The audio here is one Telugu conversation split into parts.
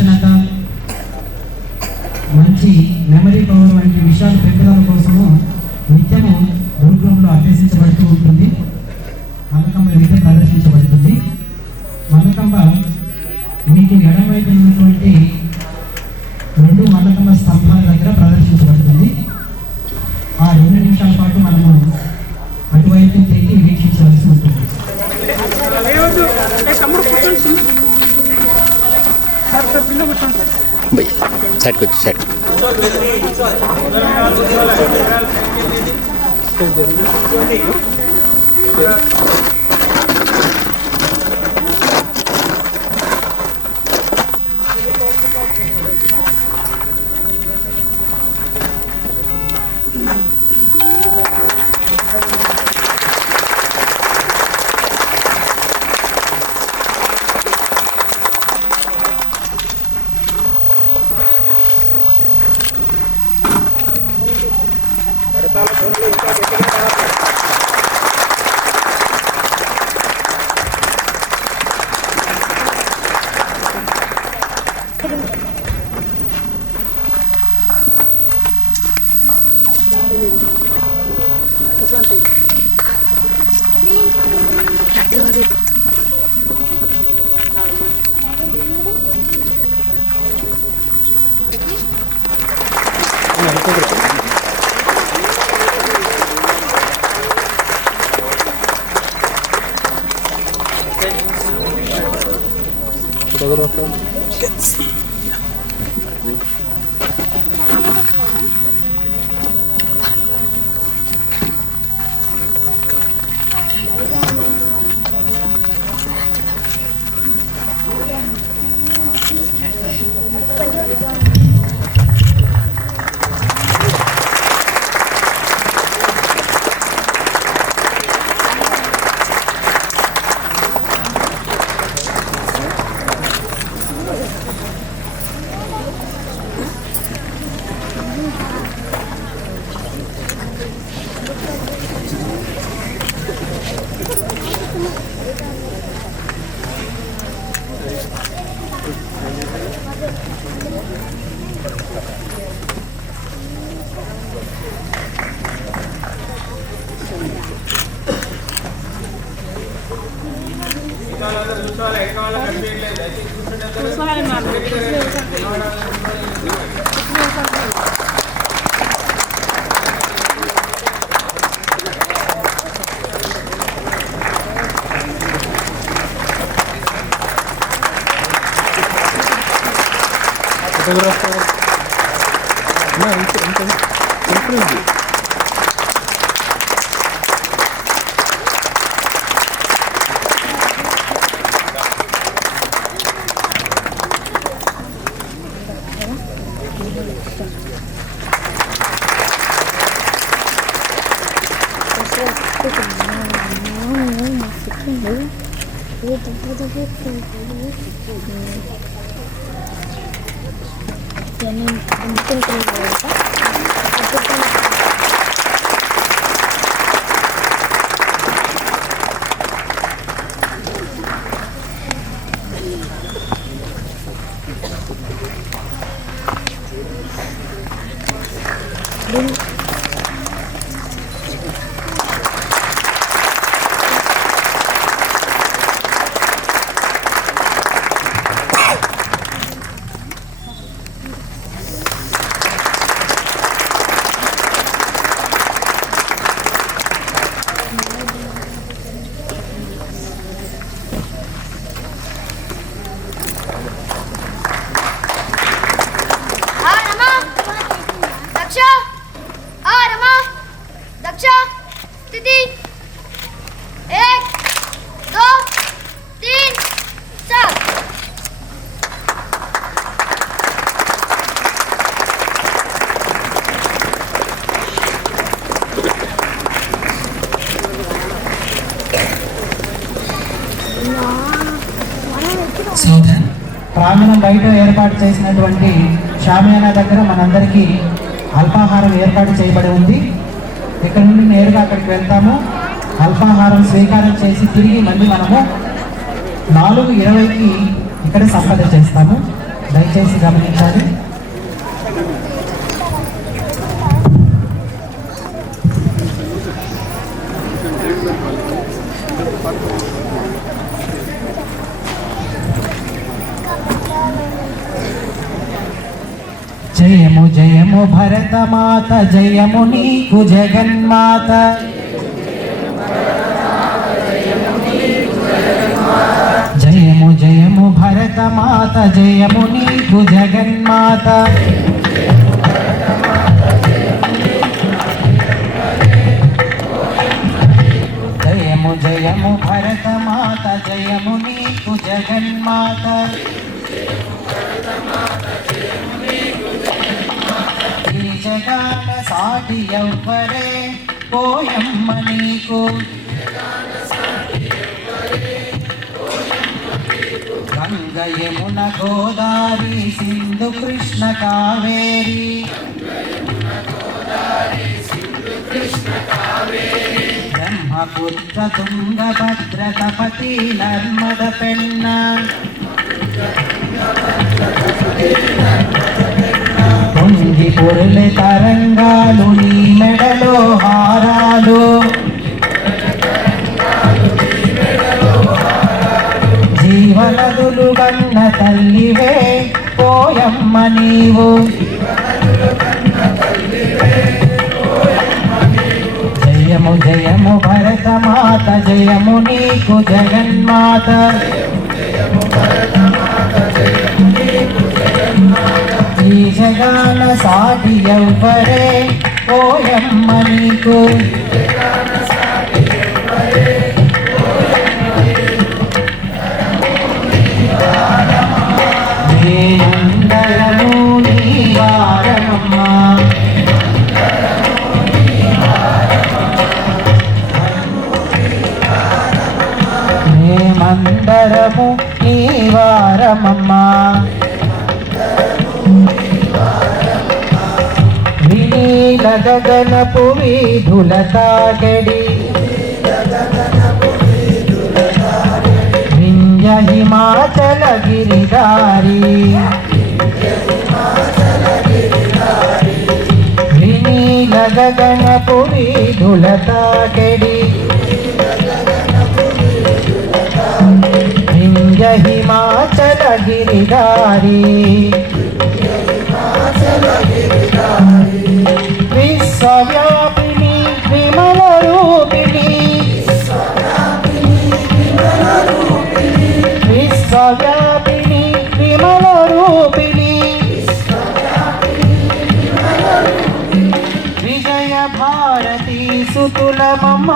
విచక్షణత, మంచి మెమరీ పవర్ వంటి విషయాల పెంపుదల కోసము నిత్యము గురుకులంలో అభ్యసించబడుతూ ఉంటుంది. మల్లకంబ విద్య ప్రదర్శించబడుతుంది. మల్లకంబ మీకు ఎడమవైపు ఉన్నటువంటి 2 మల్లకంబ స్తంభాల దగ్గర ప్రదర్శించబడుతుంది. ఆ 2 నిమిషాల పాటు మనము అటువైపు తిరిగి వీక్షించవలసి ఉంటుంది. ప్రాంగణం బయట ఏర్పాటు చేసినటువంటి షామియానా దగ్గర మనందరికీ అల్పాహారం ఏర్పాటు చేయబడి ఉంది. ఇక్కడ నుండి నేరుగా అక్కడికి వెళ్తాము. అల్పాహారం స్వీకారం చేసి తిరిగి మళ్ళీ మనము 4:20కి ఇక్కడ సంపద చేస్తాము. దయచేసి గమనించాలి. జయము జయము భరతమాత, జయము నీకు జగన్మాత. జయము జయము భరతమాత, జయము నీకు జగన్మాత. జయము జయము భరతమాత, జయము నీకు జగన్మాత. ఈ జగాన సాటి ఎవ్వరే పోయమ్మ నీకు. గంగ యమున గోదావరి సింధు కృష్ణ కావేరి. బ్రహ్మపుత్ర తుంగభద్ర తపతి నర్మద పెన్న. పొంగి పొరులే తరంగాలు నీ మెడలో హారాలు. జీవనదులు కన్న తల్లివే పోయమ్మ నీవు. జయము జయము భరతమాత, జయము నీకు జగన్మాత. ఈ జగాన సాటి ఎవ్వరే పోయమ్మ నీకు. మేమందరము నీ వారమమ్మ. మేమందరము నీ వారమమ్మ. వినీల గగనపు వీధుల తాగడి. వింధ్య హిమాచల గిరిదారి. వినీల గగనపు వీధుల తాగడి. వింధ్య హిమాచల గిరిదారి. విశ్వవ్యాపిని విమల రూపిణి. విశ్వవ్యాపిని విమల రూపిణి. విజయ భారతి సుతులమమ్మ.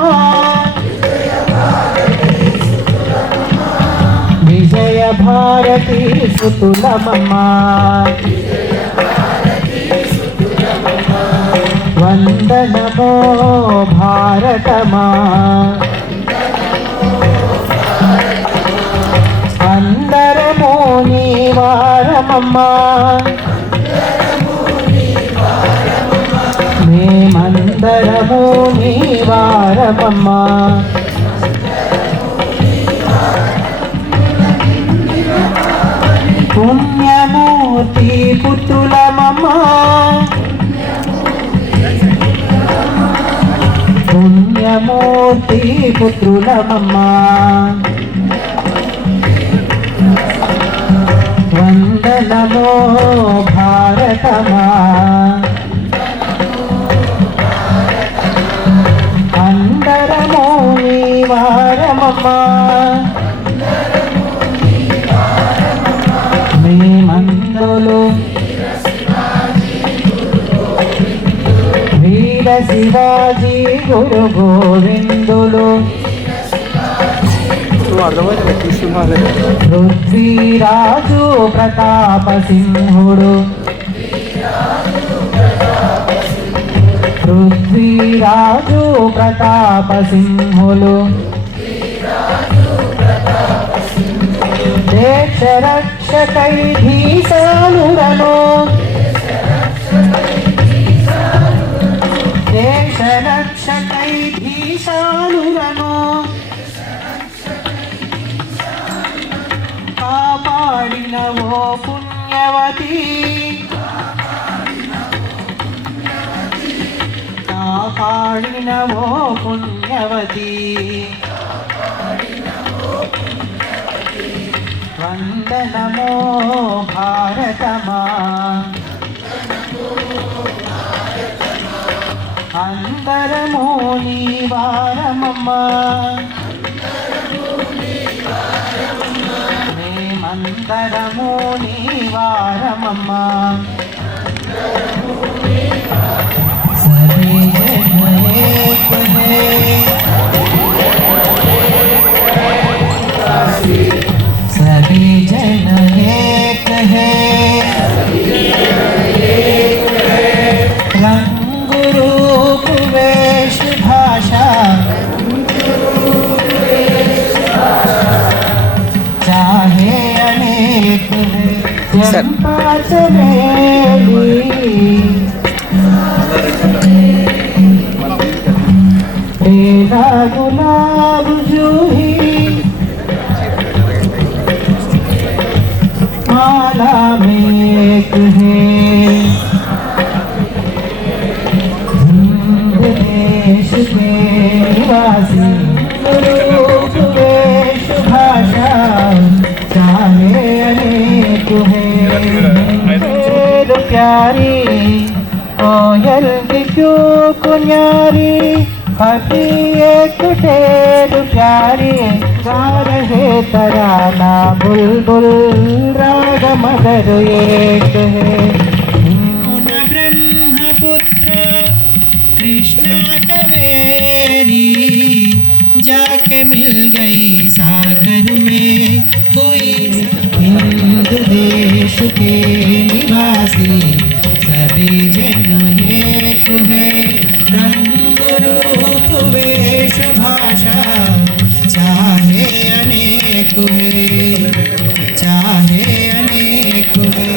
విజయ భారతి సుతులమమ్మ. వందనమో భారతమా. అందరము నీ వారమమ్మ. మేమందరము నీ వారమమ్మ. పుణ్యమూర్తి పుత్రులమమ్మ. పుణ్యమూర్తి పుత్రులమమ్మ. వందనమో భారతమా. అందరము నీ వారమమ్మ. మేమందులు వీర శివాజీ గురు గోవిందులు. పృథ్వీరాజు ప్రతాప సింహుడు. పృథ్వీరాజు ప్రతాప సింహులు. దేశ రక్షకై భీషానురను. దేశ రక్షకై భీషానురను. కాపాడిన ఓ పుణ్య పుణ్యవతి కాపాడినవో పుణ్యవతి వందనమో భారతమా అందరము నీ వారమమ్మా మేమందరము నీ వారమమ్మా సభీ सभी जन एक है रंग रूप वेश भाषा चाहे अनेक है चंपा चमेली तेरा गुलाब जूही माला में एक है हिंद देश के निवासी रूप वेश भाषा चाहे अनेक है प्यारी कोयल की क्यों कुन्यारी हसी एक ढेर प्यारी गा रहे तराना बुलबुल राग मगर एक है ब्रह्मपुत्र कृष्णा कावेरी जाके मिल गई सागर में कोई हिंदू देश के निवासी सभी जन एक है रूप वेश भाषा चाहे अनेक है चाहे अनेक है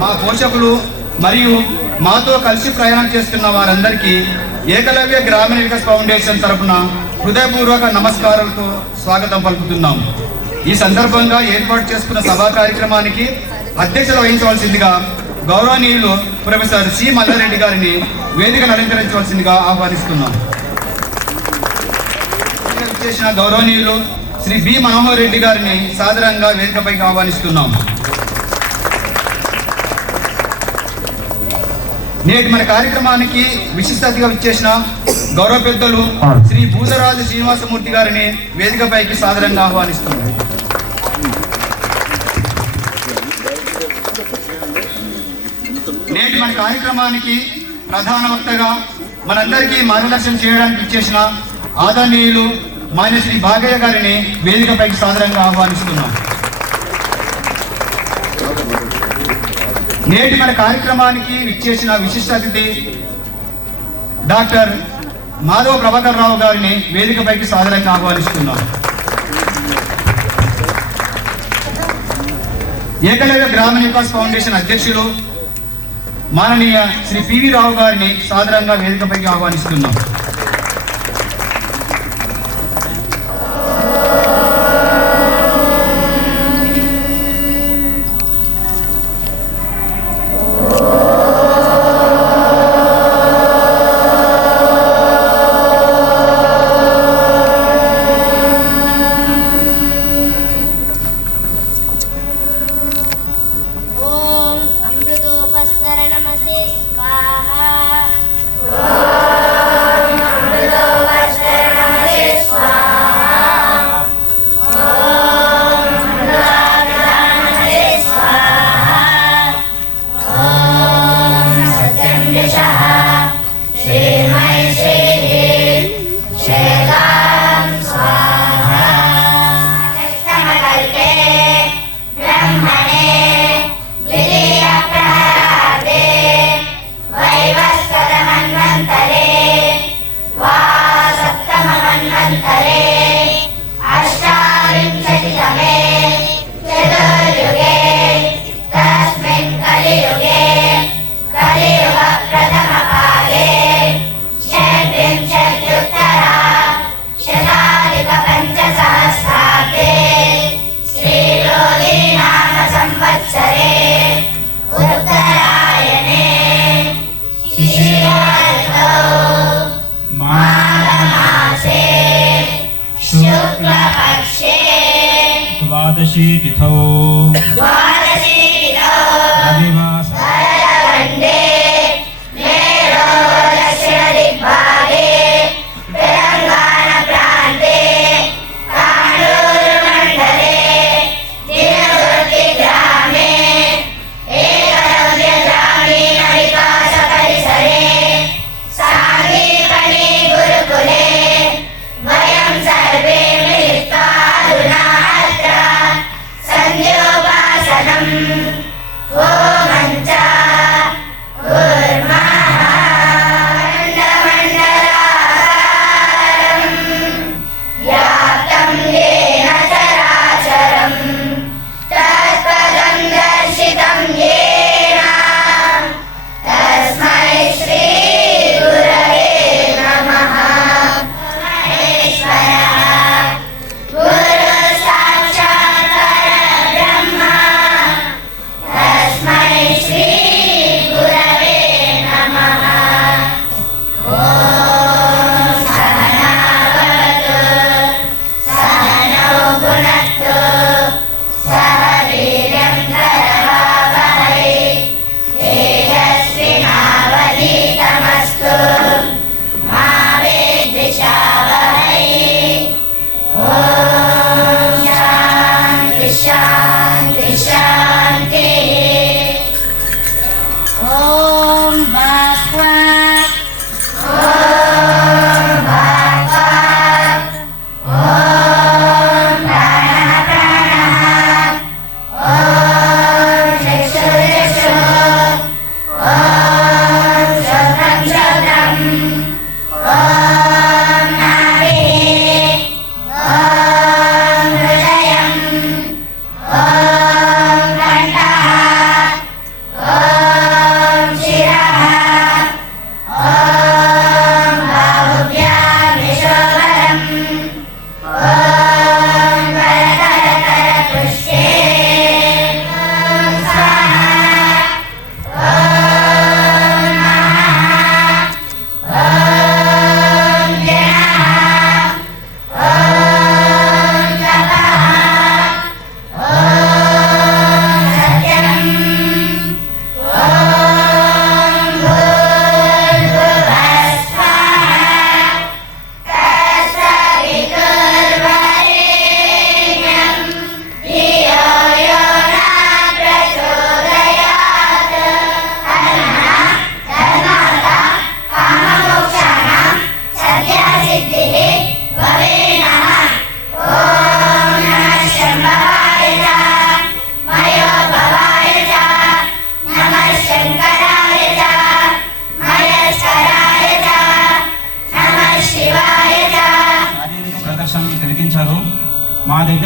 మా పోషకులు మరియు మాతో కలిసి ప్రయాణం చేస్తున్న వారందరికీ ఏకలవ్య గ్రామీణ వికాస్ ఫౌండేషన్ తరఫున హృదయపూర్వక నమస్కారాలతో స్వాగతం పలుకుతున్నాం. ఈ సందర్భంగా ఏర్పాటు చేసుకున్న సభా కార్యక్రమానికి అధ్యక్షత వహించవలసిందిగా గౌరవనీయులు ప్రొఫెసర్ సి మల్లారెడ్డి గారిని వేదికను అలంకరించవలసిందిగా ఆహ్వానిస్తున్నాం. చేసిన గౌరవనీయులు శ్రీ బి మనోహర్ రెడ్డి గారిని సాదరంగా వేదికపైకి ఆహ్వానిస్తున్నాం. నేటి మన కార్యక్రమానికి విశిష్ట అతిథిగా విచ్చేసిన గౌరవ పెద్దలు శ్రీ భూతరాజు శ్రీనివాసమూర్తి గారిని వేదికపైకి సాదరంగా ఆహ్వానిస్తున్నాం. నేటి మన కార్యక్రమానికి ప్రధాన వక్తగా మనందరికీ మార్గదర్శనం చేయడానికి విచ్చేసిన ఆదరణీయులు మాన్య శ్రీ భాగయ్య గారిని వేదికపైకి సాదరంగా ఆహ్వానిస్తున్నాం. నేటి మన కార్యక్రమానికి విచ్చేసిన విశిష్ట అతిథి డాక్టర్ మాధవ ప్రభాకర్ రావు గారిని వేదికపైకి సాదరంగా ఆహ్వానిస్తున్నాం. ఏకలవ్య గ్రామీణ వికాస్ ఫౌండేషన్ అధ్యక్షులు మాననీయ శ్రీ పివి రావు గారిని సాదరంగా వేదికపైకి ఆహ్వానిస్తున్నాం.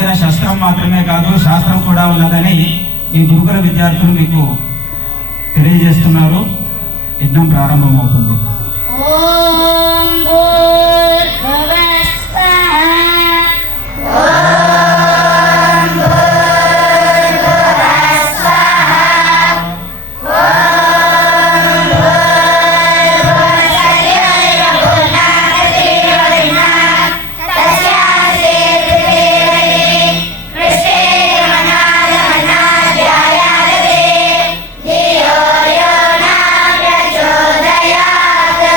దగ్గర శస్త్రం మాత్రమే కాదు శాస్త్రం కూడా ఉన్నదని ఈ గురుకుల విద్యార్థులు మీకు తెలియజేస్తున్నారు. యజ్ఞం ప్రారంభమవుతుంది. ఓం భూర్భువః స్వః. ఓం భూర్భువః స్వః. ఓం భూర్భువః స్వః. తస్యాసి పృథివీ పృష్ఠే మనాధ్యాయాదే ధియో యో న ప్రచోదయాత్.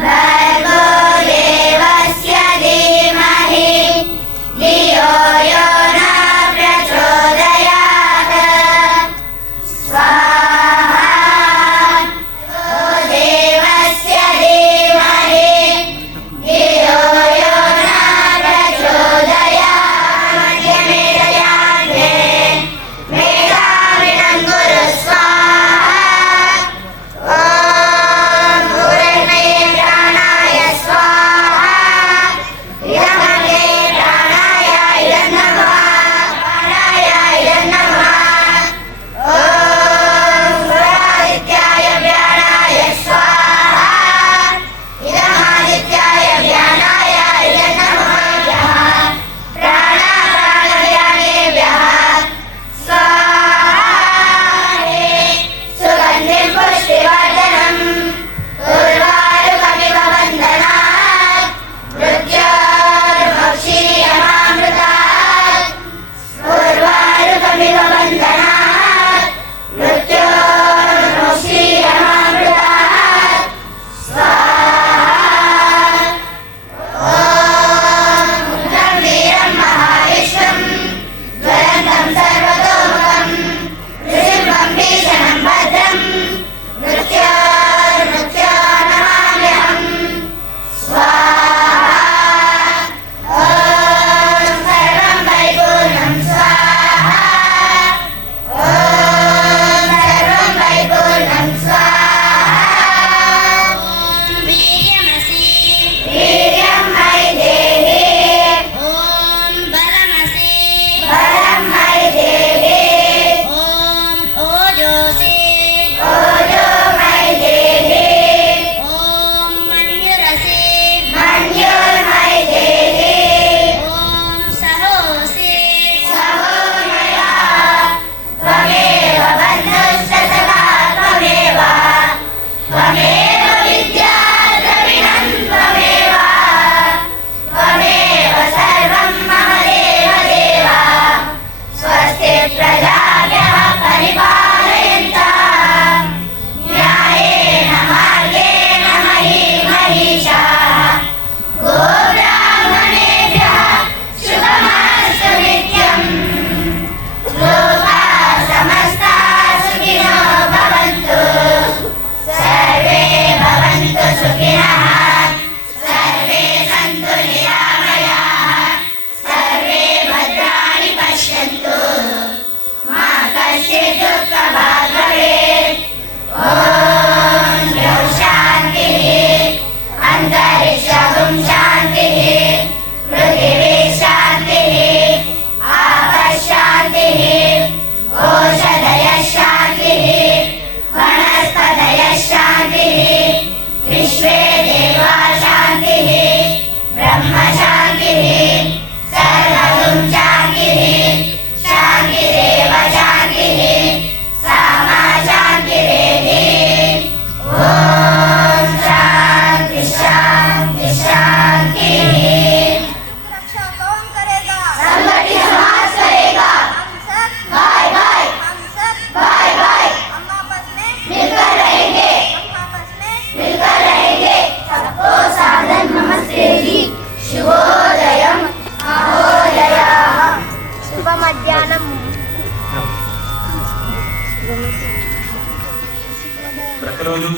భర్గో దేవస్య ధీమహి ధియో యో న ప్రచోదయాత్. దేవస్య ధీమహి ధియో యో న ప్రచోదయాత్. మేధయాగ్నే మేధావినం కురు స్వాహా. ఓం భూర్ణే ప్రాణాయ స్వాహా. ఇదమగ్నే ప్రాణాయ ఇదం నమః. ప్రాణాయ ఇదం నమః. ఓం భూరాదిత్యాయ వ్యానాయ స్వాహా. ఇదమాదిత్యాయ వ్యానాయ ఇదం నమః. ప్రాణవ్యానేభ్యః స్వాహా. సుగంధిం పుష్టివర్ధనం ఉర్వారుకమివ వందనాత్. మృత్యోర్మక్షీయమామృతాత్. ఉర్వారుకమివ వందనాత్. మృత్యోర్మక్షీయమామృతాత్. స్వాహా. ఓం ఉగ్రం వీరం మహావిష్ణుం జ్వలంతం సర్వతోముఖం నృసింహం భీషణం భద్రం మృత్యోర్మృత్యోర్నమామ్యహం. స్వాహా. ఓం సర్వం పరిపూర్ణం స్వాహా. ఓం సర్వం పరిపూర్ణం స్వాహా. ఓం వీర్యమసి వీర్యం మయి దేహి. ఓం బలమసి బలం మయి దేహి. ఓం ఓజోసి ఓజో మయి దేహి. ఓం మన్యురసి మన్యుర్మయి దేహి. ఓం సహోసి సహో మయా. త్వమేవ బంధుశ్చ సఖా త్వమేవ. త్వమేవ విద్యా ద్రవిణం త్వమేవ. త్వమేవ సర్వం మమ దేవ దేవ. స్వస్తి ప్రజాభ్యః పరిపాలయంతాం న్యాయేన మార్గేణ మహీ మహిషాః. గోబ్రాహ్మణేభ్యः శుభమస్తు నిత్యం. లోకాः సమస్తాः సుఖినో భవంతు. సర్వే భవంతు సుఖినః. సర్వే సంతు నిరామయాః. సర్వే భద్రాణి పశ్యంతు. మా కశ్చిత్ దుఃఖభాగ్ భవేత్. ఓం ద్యౌ శాంతిః. అంతరిక్షం శాంతిః. పృథివీ శాంతిః. ఆపః శాంతిః. ఓషధయః శాంతిః. వనస్పతయః శాంతిః. విశ్వే దేవాः శాంతిః. బ్రహ్మ శాంతిః. సర్వం శాంతిః. శాంతిరేవ శాంతిః. సామా శాంతిరేధి. ఓం శాంతి శాంతి శాంతిః. रक्षा कौन करेगा? संगठित समाज करेगा. हम सब भाई भाई हम सब भाई भाई हम आपस में मिलकर रहेंगे. हम आपस में मिलकर रहेंगे. सबको सादर नमस्ते जी. शुभोदयम महोदयाः. शुभ मध्याह्నం. ప్రతిరోజు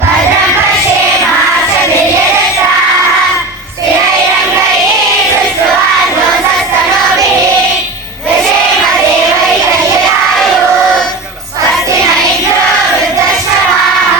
భద్రం పశ్యేమాక్షభిర్యజత్రాः. స్థిరైరంగైः సుష్ఠువాగ్నోస్తనోభిः. విషేమ దేవైర్యయాయుः. స్వస్తి న ఇంద్रो వృద్ధశ్రవాः.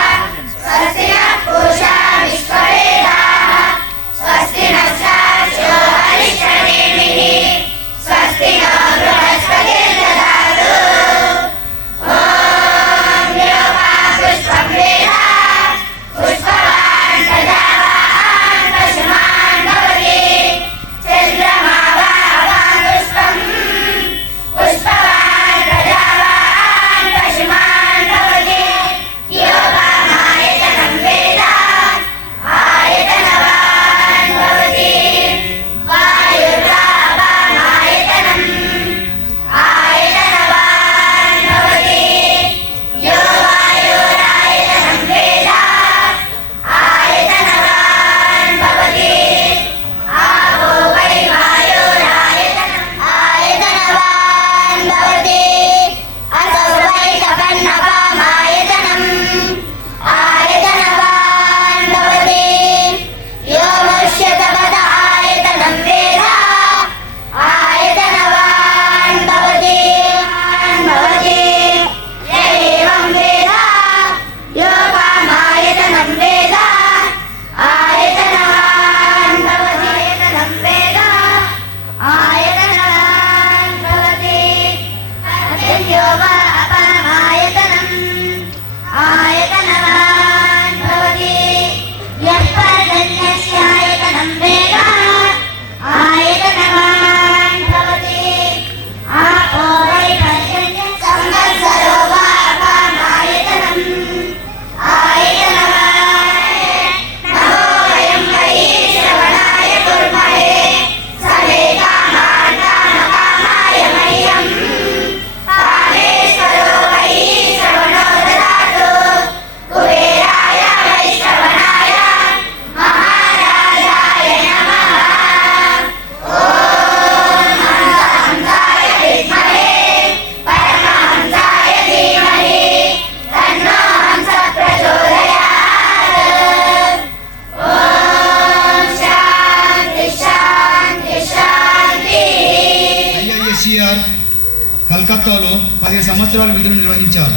కలకత్తాలో 10 సంవత్సరాలు విధులు నిర్వహించారు.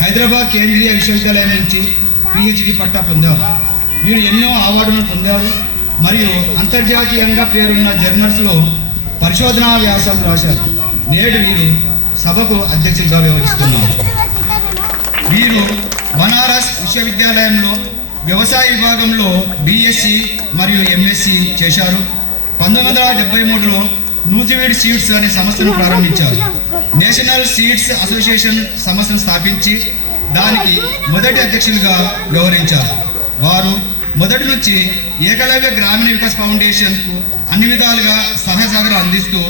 హైదరాబాద్ కేంద్రీయ విశ్వవిద్యాలయం నుంచి PhD పట్టా పొందారు. వీరు ఎన్నో అవార్డులను పొందారు మరియు అంతర్జాతీయంగా పేరున్న జర్నల్స్లో పరిశోధనా వ్యాసాలు రాశారు. నేడు వీరు సభకు అధ్యక్షులుగా వ్యవహరిస్తున్నారు. వీరు బనారస్ విశ్వవిద్యాలయంలో వ్యవసాయ విభాగంలో BSc మరియు MSc చేశారు. 1973లో నూజివీడ్ సీడ్స్ అనే సంస్థను ప్రారంభించారు. నేషనల్ సీడ్స్ అసోసియేషన్ సంస్థను స్థాపించి దానికి మొదటి అధ్యక్షులుగా వ్యవహరించారు. వారు మొదటి నుంచి ఏకలవ్య గ్రామీణ వికాస్ ఫౌండేషన్కు అన్ని విధాలుగా సహకారం అందిస్తూ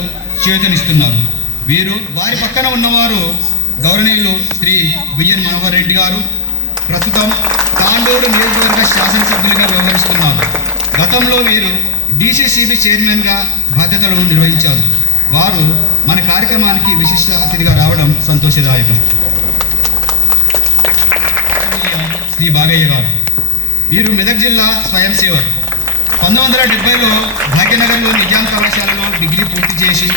చేయూతనిస్తున్నారు. వారి పక్కన ఉన్నవారు గౌరవనీయులు శ్రీ బిఎన్ మనోహర్ రెడ్డి గారు. ప్రస్తుతం తాండూరు నియోజకవర్గ శాసనసభ్యులుగా వ్యవహరిస్తున్నారు. గతంలో వీరు DCCB చైర్మన్గా బాధ్యతలు నిర్వహించారు. వారు మన కార్యక్రమానికి విశిష్ట అతిథిగా రావడం సంతోషదాయకం. శ్రీ బాగయ్య గారు. వీరు మెదక్ జిల్లా స్వయం సేవక్. 1970లో భాగ్యనగర్లో నిజాం కళాశాలలో డిగ్రీ పూర్తి చేసి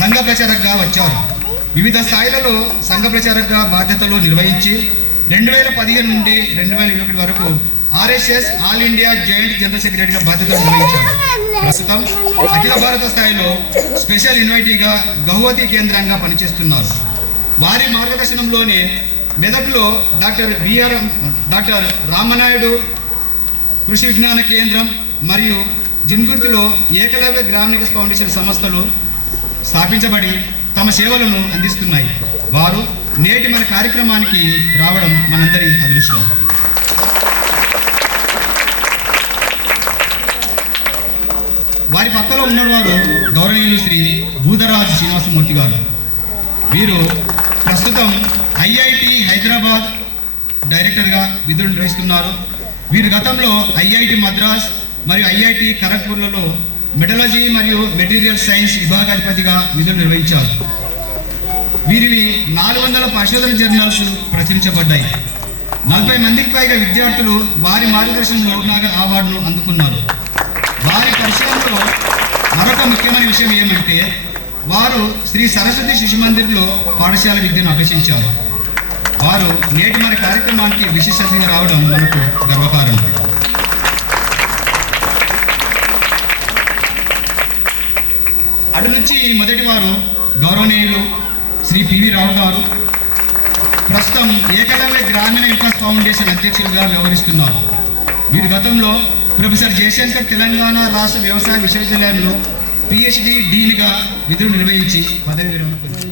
సంఘ ప్రచారకగా వచ్చారు. వివిధ స్థాయిలలో సంఘ ప్రచారకగా బాధ్యతలు నిర్వహించి 2015 నుండి 2021 వరకు RSS all India joint general సెక్రటరీగా బాధ్యతలు నిర్వహించారు. ప్రస్తుతం అఖిల భారత స్థాయిలో స్పెషల్ ఇన్వైటీగా గౌహతి కేంద్రంగా పనిచేస్తున్నారు. వారి మార్గదర్శనంలోనే మెదక్లో డాక్టర్ రామనాయుడు కృషి విజ్ఞాన కేంద్రం మరియు జిన్గుర్తిలో ఏకలవ్య గ్రామీణ వికాస్ ఫౌండేషన్ సంస్థలు స్థాపించబడి తమ సేవలను అందిస్తున్నాయి. వారు నేటి మన కార్యక్రమానికి రావడం మనందరి అదృష్టం. వారి పక్కలో ఉన్నవారు గౌరవనీయులు శ్రీ భూధరాజు శ్రీనివాసమూర్తి గారు. వీరు ప్రస్తుతం IIT హైదరాబాద్ డైరెక్టర్గా విధులు నిర్వహిస్తున్నారు. వీరు గతంలో IIT మద్రాస్ మరియు IIT ఖరగ్పూర్లలో మెటలజీ మరియు మెటీరియల్ సైన్స్ విభాగాధిపతిగా విధులు నిర్వహించారు. వీరివి 400 పరిశోధన జర్నల్స్ ప్రచురించబడ్డాయి. 40 మందికి పైగా విద్యార్థులు వారి మార్గదర్శనంలో నాగర్ అవార్డును అందుకున్నారు. వారి పరిశోధనలో మరొక ముఖ్యమైన విషయం ఏమంటే వారు శ్రీ సరస్వతి శిశు మందిర్లో పాఠశాల విద్యను అభ్యసించారు. వారు నేటి మన కార్యక్రమానికి విశిష్టంగా రావడం మనకు గర్వకారణం. అటు నుంచి మొదటి వారు గౌరవనీయులు శ్రీ PV రావు గారు. ప్రస్తుతం ఏకలవ్య గ్రామీణ వికాస్ ఫౌండేషన్ అధ్యక్షులుగా వ్యవహరిస్తున్నారు. వీరు గతంలో ప్రొఫెసర్ జయశంకర్ తెలంగాణ రాష్ట్ర వ్యవసాయ విశ్వవిద్యాలయంలో PhD డీన్గా విధులు నిర్వహించి పదవి విరమణ పొందారు.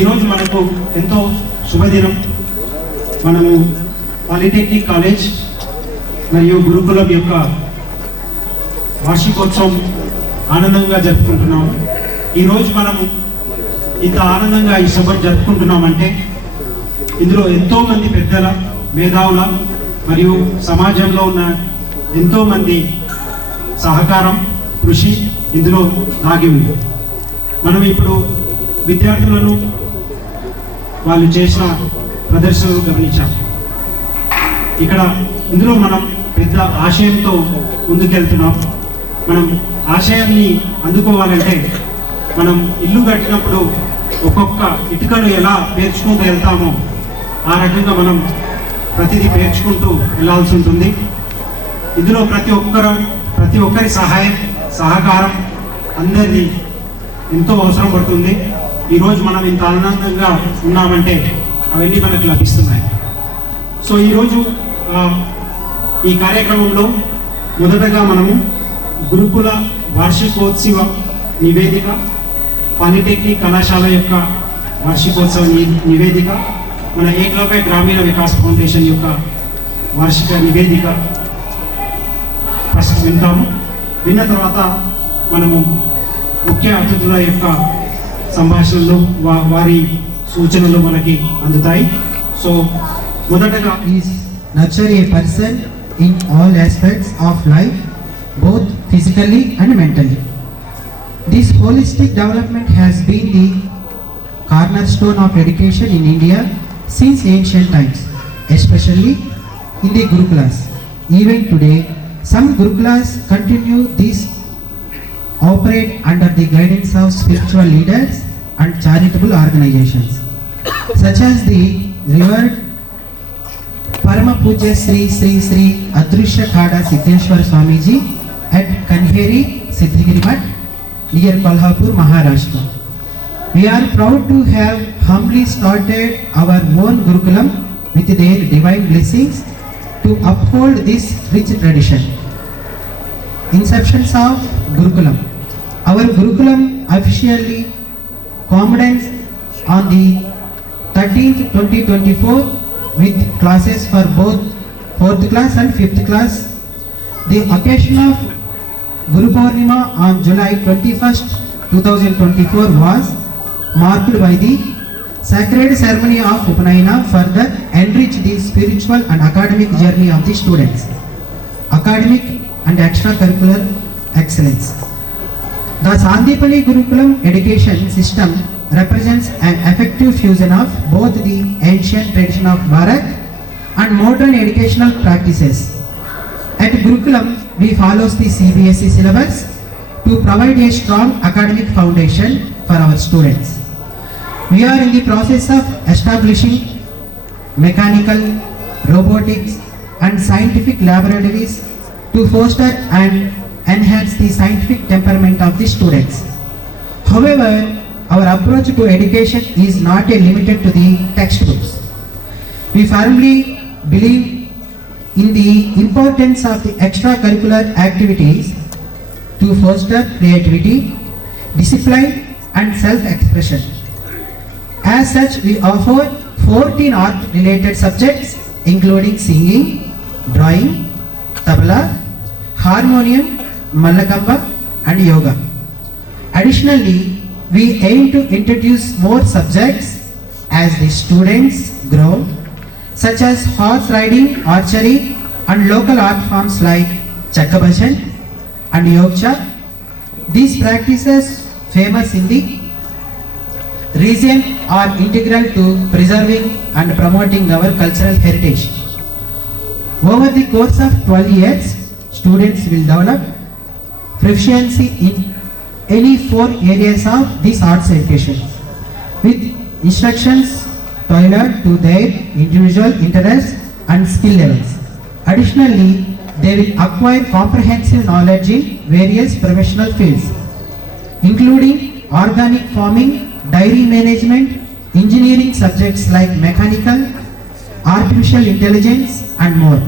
ఈరోజు మనకు ఎంతో శుభదినం. మనము పాలిటెక్నిక్ కాలేజ్ మరియు గురుకులం యొక్క వార్షికోత్సవం ఆనందంగా జరుపుకుంటున్నాము. ఈరోజు మనము ఇంత ఆనందంగా ఈ సభ జరుపుకుంటున్నామంటే ఇందులో ఎంతోమంది పెద్దల, మేధావుల మరియు సమాజంలో ఉన్న ఎంతోమంది సహకారం, కృషి ఇందులో దాగి ఉంది. మనం ఇప్పుడు విద్యార్థులను వాళ్ళు చేసిన ప్రదర్శనలు గమనించాం. ఇందులో మనం పెద్ద ఆశయంతో ముందుకెళ్తున్నాం. మనం ఆశయాన్ని అందుకోవాలంటే మనం ఇల్లు కట్టినప్పుడు ఒక్కొక్క ఇటుకను ఎలా పేర్చుకుంటూ వెళ్తామో ఆ రకంగా మనం ప్రతిదీ పేర్చుకుంటూ వెళ్ళాల్సి ఉంటుంది. ఇందులో ప్రతి ఒక్కరి సహాయం, సహకారం అందరిది ఎంతో అవసరం పడుతుంది. ఈరోజు మనం ఇంత ఆనందంగా ఉన్నామంటే అవన్నీ మనకు లభిస్తున్నాయి. సో ఈరోజు ఈ కార్యక్రమంలో మొదటగా మనము గురుకుల వార్షికోత్సవ నివేదిక, పాలిటెక్నిక్ కళాశాల యొక్క వార్షికోత్సవ నివేదిక, మన ఏకలవ్య గ్రామీణ వికాస్ ఫౌండేషన్ యొక్క వార్షిక నివేదిక ఫస్ట్ వింటాము. విన్న తర్వాత మనము ముఖ్య అతిథుల యొక్క సంభాషణలు, వారి సూచనలు మనకి అందుతాయి. సో మొదటగా is nurture a person in all aspects of life, both physically and mentally. This holistic development has been the cornerstone of education in India since ancient times, especially in the Gurukulas. Even today, some Gurukulas continue this, operate under the guidance of spiritual leaders and charitable organizations, such as the revered Parama Puja Sri Sri Sri Adrishya Khada Siddheshwar Swamiji at Kanheri Siddhgiri Math near Kolhapur, Maharashtra. We are proud to have humbly started our own Gurukulam with their divine blessings to uphold this rich tradition. Inceptions of Gurukulam. Our Gurukulam officially commenced on the 13th 2024 with classes for both 4th class and 5th class. The occasion of Guru Purnima on July 21st 2024 was marked by the sacred ceremony of Upanayana further enrich the spiritual and academic journey of the students, academic and extracurricular excellence. The Sandipali Gurukulam education system represents an effective fusion of both the ancient tradition of Bharat and modern educational practices. At Gurukulam, we follow the CBSE syllabus to provide a strong academic foundation for our students. We are in the process of establishing mechanical, robotics and scientific laboratories to foster and enhance the scientific temperament of the students. However, our approach to education is not limited to the textbooks. We firmly believe in the importance of the extracurricular activities to foster creativity, discipline and self-expression. As such, we offer 14 art-related subjects including singing, drawing, tabla, harmonium, mallakamba and yoga. Additionally, we aim to introduce more subjects as the students grow, such as horse riding, archery and local art forms like Chakabhajan and Yogcha. These practices famous in the region are integral to preserving and promoting our cultural heritage. Over the course of 12 years, students will develop proficiency in any 4 areas of this arts education with instructions tailored to their individual interests and skill levels. Additionally, they will acquire comprehensive knowledge in various professional fields, including organic farming, dairy management, engineering subjects like mechanical, artificial intelligence and more.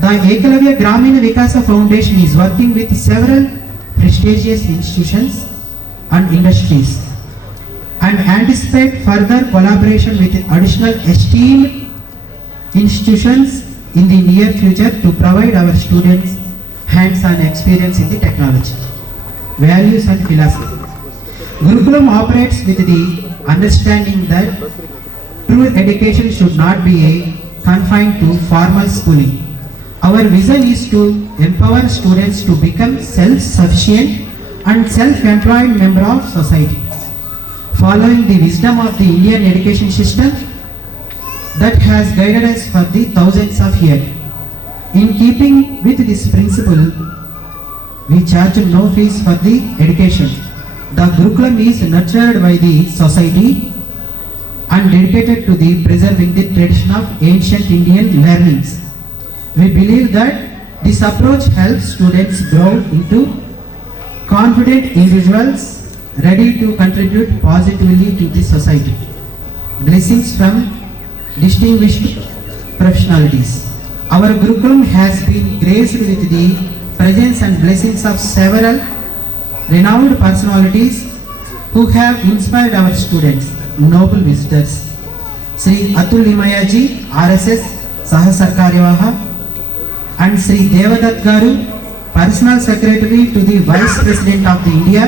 The Ekalavya Gramina Vikasa Foundation is working with several prestigious institutions and industries and anticipate further collaboration with additional esteemed institutions in the near future to provide our students hands-on experience in the technology, values and philosophy. Gurukulam operates with the understanding that true education should not be confined to formal schooling. Our vision is to empower students to become self-sufficient and self-employed member of society, following the wisdom of the Indian education system that has guided us for the thousands of years. In keeping with this principle, we charge no fees for the education. The Gurukulam is nurtured by the society and dedicated to the preserving the tradition of ancient Indian learnings. We believe that this approach helps students grow into confident individuals ready to contribute positively to the society. Blessings from distinguished personalities. Our Gurukulam has been graced with the presence and blessings of several renowned personalities who have inspired our students, noble visitors. Sri Atul Limayaji, RSS Saha Sarkaryaha, and Sri Devadatt Garu, Personal Secretary to the Vice President of the India,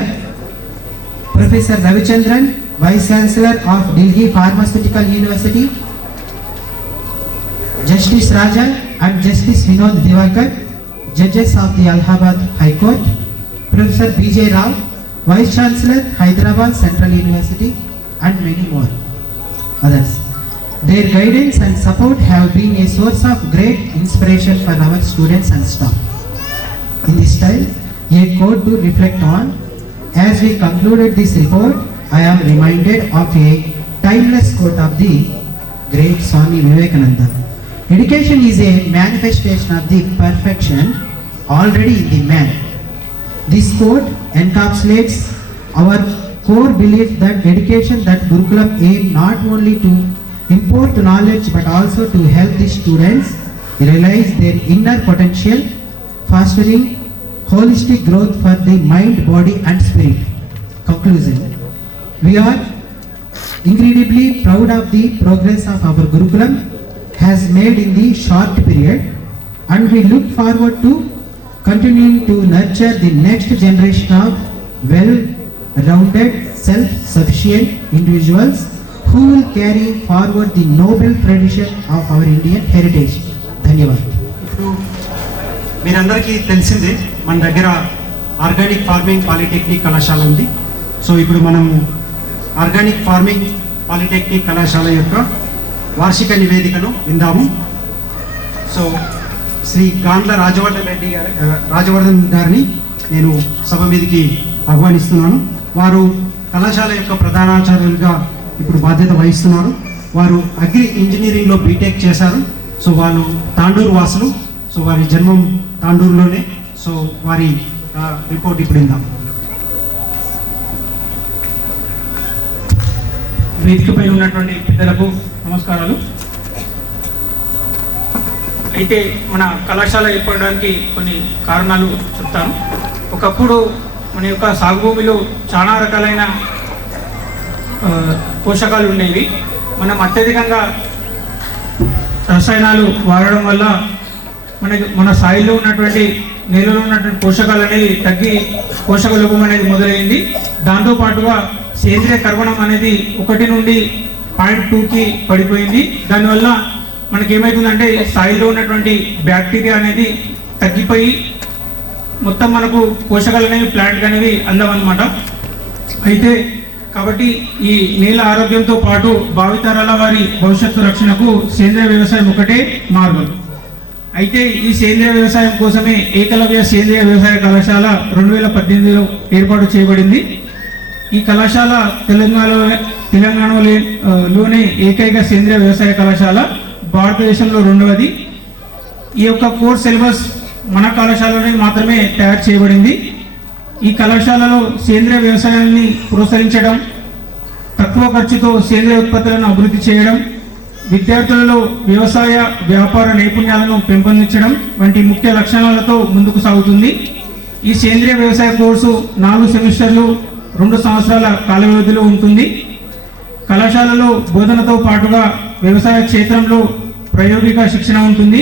Professor Ravichandran, Vice Chancellor of Delhi Pharmaceutical University, Justice Raja and Justice Vinod Divakar, Judges of the Allahabad High Court, Professor B.J. Rao, Vice Chancellor, Hyderabad Central University, and many more others. Their guidance and support have been a source of great inspiration for our students and staff. In this style, a quote to reflect on. As we concluded this report, I am reminded of a timeless quote of the great Swami Vivekananda. Education is a manifestation of the perfection already in the man. This quote encapsulates our core belief that education that Gurukulam aim not only to impart knowledge but also to help the students realize their inner potential, fostering holistic growth for the mind, body and spirit. Conclusion. We are incredibly proud of the progress of our Gurukulam has made in the short period, and we look forward to continuing to nurture the next generation of well-rounded, self-sufficient individuals who will carry forward the noble tradition of our Indian heritage. ధన్యవాదాలు. ఇప్పుడు మీరందరికీ తెలిసిందే మన దగ్గర ఆర్గానిక్ ఫార్మింగ్ పాలిటెక్నిక్ కళాశాల ఉంది. సో ఇప్పుడు మనము ఆర్గానిక్ ఫార్మింగ్ పాలిటెక్నిక్ కళాశాల యొక్క వార్షిక నివేదికను విందాము. సో శ్రీ గాండ్ల రాజవర్ధన్ గారిని నేను సభ మీదకి ఆహ్వానిస్తున్నాను. వారు కళాశాల యొక్క ప్రధానాచార్యులుగా ఇప్పుడు బాధ్యత వహిస్తున్నారు. వారు అగ్రి ఇంజనీరింగ్లో బీటెక్ చేశారు. సో వాళ్ళు తాండూరు వాసులు. సో వారి జన్మం తాండూరులోనే. సో వారి రిపోర్ట్ ఇప్పుడు విందాం. వేదికపై ఉన్నటువంటి పెద్దలకు నమస్కారాలు. అయితే మన కళాశాల ఏర్పడడానికి కొన్ని కారణాలు చెప్తాను. ఒకప్పుడు మన యొక్క సాగు భూమిలో చాలా రకాలైన పోషకాలు ఉండేవి. మనం అత్యధికంగా రసాయనాలు వాడడం వల్ల మన సాయిలో ఉన్నటువంటి నేలలో ఉన్నటువంటి పోషకాలు అనేది తగ్గి పోషక లోపం అనేది మొదలైంది. దాంతోపాటుగా సేంద్రియ కర్బనం అనేది 1 నుండి 0.2కి పడిపోయింది. దానివల్ల మనకి ఏమవుతుందంటే సాయిల్లో ఉన్నటువంటి బ్యాక్టీరియా అనేది తగ్గిపోయి మొత్తం మనకు పోషకాలు అనేవి ప్లాంట్ అనేవి అందవన్నమాట. అయితే కాబట్టి ఈ నేల ఆరోగ్యంతో పాటు భావితరాల వారి భవిష్యత్తు రక్షణకు సేంద్రియ వ్యవసాయం ఒకటే మార్గం. అయితే ఈ సేంద్రియ వ్యవసాయం కోసమే ఏకలవ్య సేంద్రియ వ్యవసాయ కళాశాల 2018లో ఏర్పాటు చేయబడింది. ఈ కళాశాల తెలంగాణలోనే ఏకైక సేంద్రియ వ్యవసాయ కళాశాల, భారతదేశంలో 2వది. ఈ యొక్క కోర్స్ సిలబస్ మన కళాశాలలోనే మాత్రమే తయారు చేయబడింది. ఈ కళాశాలలో సేంద్రియ వ్యవసాయాన్ని ప్రోత్సహించడం, తక్కువ ఖర్చుతో సేంద్రియ ఉత్పత్తులను అభివృద్ధి చేయడం, విద్యార్థులలో వ్యవసాయ వ్యాపార నైపుణ్యాలను పెంపొందించడం వంటి ముఖ్య లక్షణాలతో ముందుకు సాగుతుంది. ఈ సేంద్రియ వ్యవసాయ కోర్సు 4 సెమిస్టర్లు 2 సంవత్సరాల కాల వ్యవధిలో ఉంటుంది. కళాశాలలో బోధనతో పాటుగా వ్యవసాయ క్షేత్రంలో ప్రాయోగిక శిక్షణ ఉంటుంది.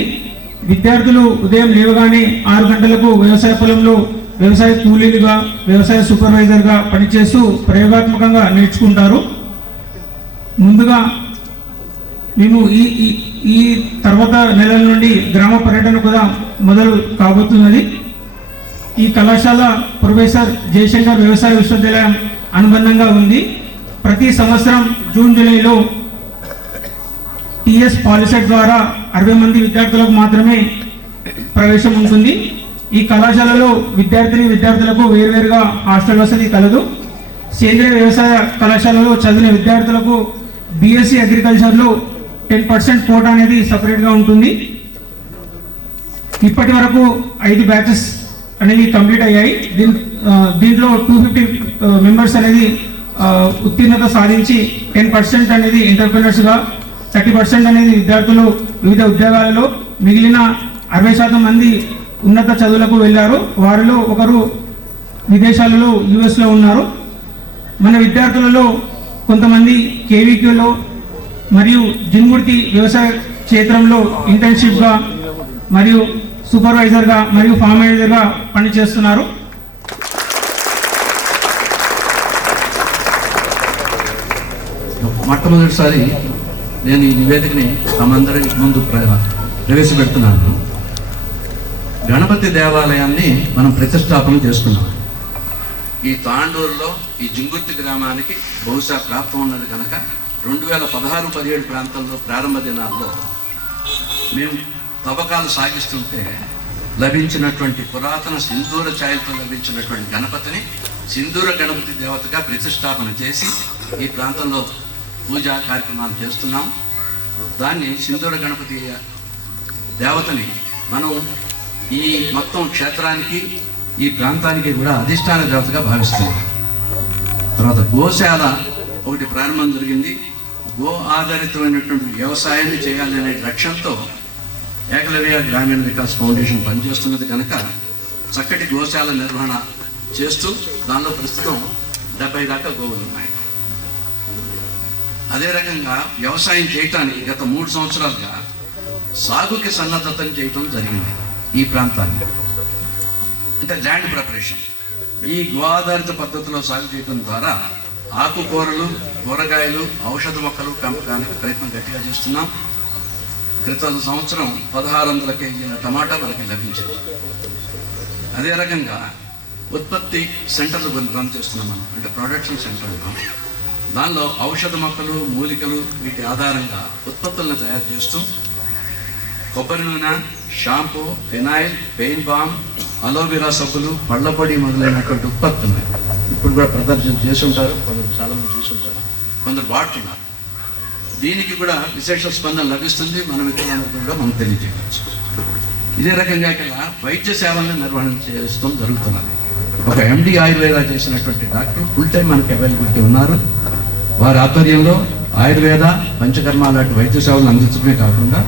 విద్యార్థులు ఉదయం లేవగానే 6 గంటలకు వ్యవసాయ పొలంలో వ్యవసాయ కూలీలుగా, వ్యవసాయ సూపర్వైజర్గా పనిచేస్తూ ప్రయోగాత్మకంగా నేర్చుకుంటారు. ముందుగా మేము ఈ తర్వాత నెలల నుండి గ్రామ పర్యటన కూడా మొదలు కాబోతున్నది. ఈ కళాశాల ప్రొఫెసర్ జయశంకర్ వ్యవసాయ విశ్వవిద్యాలయం అనుబంధంగా ఉంది. ప్రతి సంవత్సరం జూన్ జూలైలో టిఎస్ పాలిసెట్ ద్వారా 60 మంది విద్యార్థులకు మాత్రమే ప్రవేశం ఉంటుంది. ఈ కళాశాలలో విద్యార్థులకు వేరువేరుగా హాస్టల్ వసతి కలదు. సేంద్రీయ వ్యవసాయ కళాశాలలో చదివిన విద్యార్థులకు బీఎస్సీ అగ్రికల్చర్లో 10% కోటా అనేది సపరేట్గా ఉంటుంది. ఇప్పటి వరకు 5 బ్యాచెస్ అనేవి కంప్లీట్ అయ్యాయి. దీంట్లో 250 మెంబర్స్ అనేది ఉత్తీర్ణత సాధించి 10% అనేది ఎంటర్ప్రినర్స్గా, 30% అనేది విద్యార్థులు వివిధ ఉద్యోగాలలో, మిగిలిన 60% మంది ఉన్నత చదువులకు వెళ్ళారు. వారిలో ఒకరు విదేశాలలో యుఎస్లో ఉన్నారు. మన విద్యార్థులలో కొంతమంది కేవీక్యూలో మరియు జిన్మూర్తి వ్యవసాయ క్షేత్రంలో ఇంటర్న్షిప్గా మరియు సూపర్వైజర్గా మరియు ఫార్మ్ మేనేజర్గా పనిచేస్తున్నారు. మొట్టమొదటిసారి నేను ఈ నివేదికని తమందరి ముందు ప్రవేశపెడుతున్నాను. గణపతి దేవాలయాన్ని మనం ప్రతిష్టాపన చేసుకున్నాం. ఈ తాండూరులో ఈ జింగుర్తి గ్రామానికి బహుశా ప్రాప్తం ఉన్నది కనుక 2016-17 ప్రాంతంలో ప్రారంభ దినాల్లో మేము తవ్వకాలు సాగిస్తుంటే లభించినటువంటి పురాతన సింధూర ఛాయలతో లభించినటువంటి గణపతిని సింధూర గణపతి దేవతగా ప్రతిష్టాపన చేసి ఈ ప్రాంతంలో పూజా కార్యక్రమాలు చేస్తున్నాం. దాన్ని సింధూర గణపతి దేవతని మనం ఈ మొత్తం క్షేత్రానికి, ఈ ప్రాంతానికి కూడా అధిష్టాన దేవతగా భావిస్తున్నాం. తర్వాత గోశాల ఒకటి ప్రారంభం జరిగింది. గో ఆధారితమైనటువంటి వ్యవసాయాన్ని చేయాలనే లక్ష్యంతో ఏకలవ్య గ్రామీణ వికాస్ ఫౌండేషన్ పనిచేస్తున్నది కనుక చక్కటి గోశాల నిర్వహణ చేస్తూ దానిలో ప్రస్తుతం 70 దాకా గోవులు ఉన్నాయి. అదే రకంగా వ్యవసాయం చేయటానికి గత 3 సంవత్సరాలుగా సాగుకి సన్నద్ధతం చేయటం జరిగింది. ఈ ప్రాంతాన్ని అంటే ల్యాండ్ ప్రిపరేషన్, ఈ గో ఆధారిత పద్ధతిలో సాగు చేయడం ద్వారా ఆకుకూరలు, కూరగాయలు, ఔషధ మొక్కలు పెంపకానికి ప్రయత్నం గట్టిగా చేస్తున్నాం. క్రితం సంవత్సరం 1600 కేజీల టమాటా మనకి లభించింది. అదే రకంగా ఉత్పత్తి సెంటర్లు రన్ చేస్తున్నాం మనం, అంటే ప్రొడక్షన్ సెంటర్లు. దానిలో ఔషధ మొక్కలు, మూలికలు వీటి ఆధారంగా ఉత్పత్తులను తయారు చేస్తూ కొబ్బరి నూనె, shampoo, phenyl, pain balm, aloe vera సబ్బులు, పళ్ళపొడి మొదలైనటువంటి ఉత్పత్తులు ఇప్పుడు కూడా ప్రదర్శన చేసి ఉంటారు. కొందరు చాలామంది చూసుంటారు, కొందరు వాడుతున్నారు. దీనికి కూడా విశేష స్పందన లభిస్తుంది. మన మిత్రులందరికీ కూడా మనం తెలియజేయవచ్చు. ఇదే రకంగా ఇక్కడ వైద్య సేవలను నిర్వహణ చేస్తూ జరుగుతున్నది. ఒక ఎండి ఆయుర్వేద చేసినటువంటి డాక్టర్ ఫుల్ టైం మనకి అవైలబిలిటీ ఉన్నారు. వారి ఆధ్వర్యంలో ఆయుర్వేద, పంచకర్మ లాంటి వైద్య సేవలను అందించడమే కాకుండా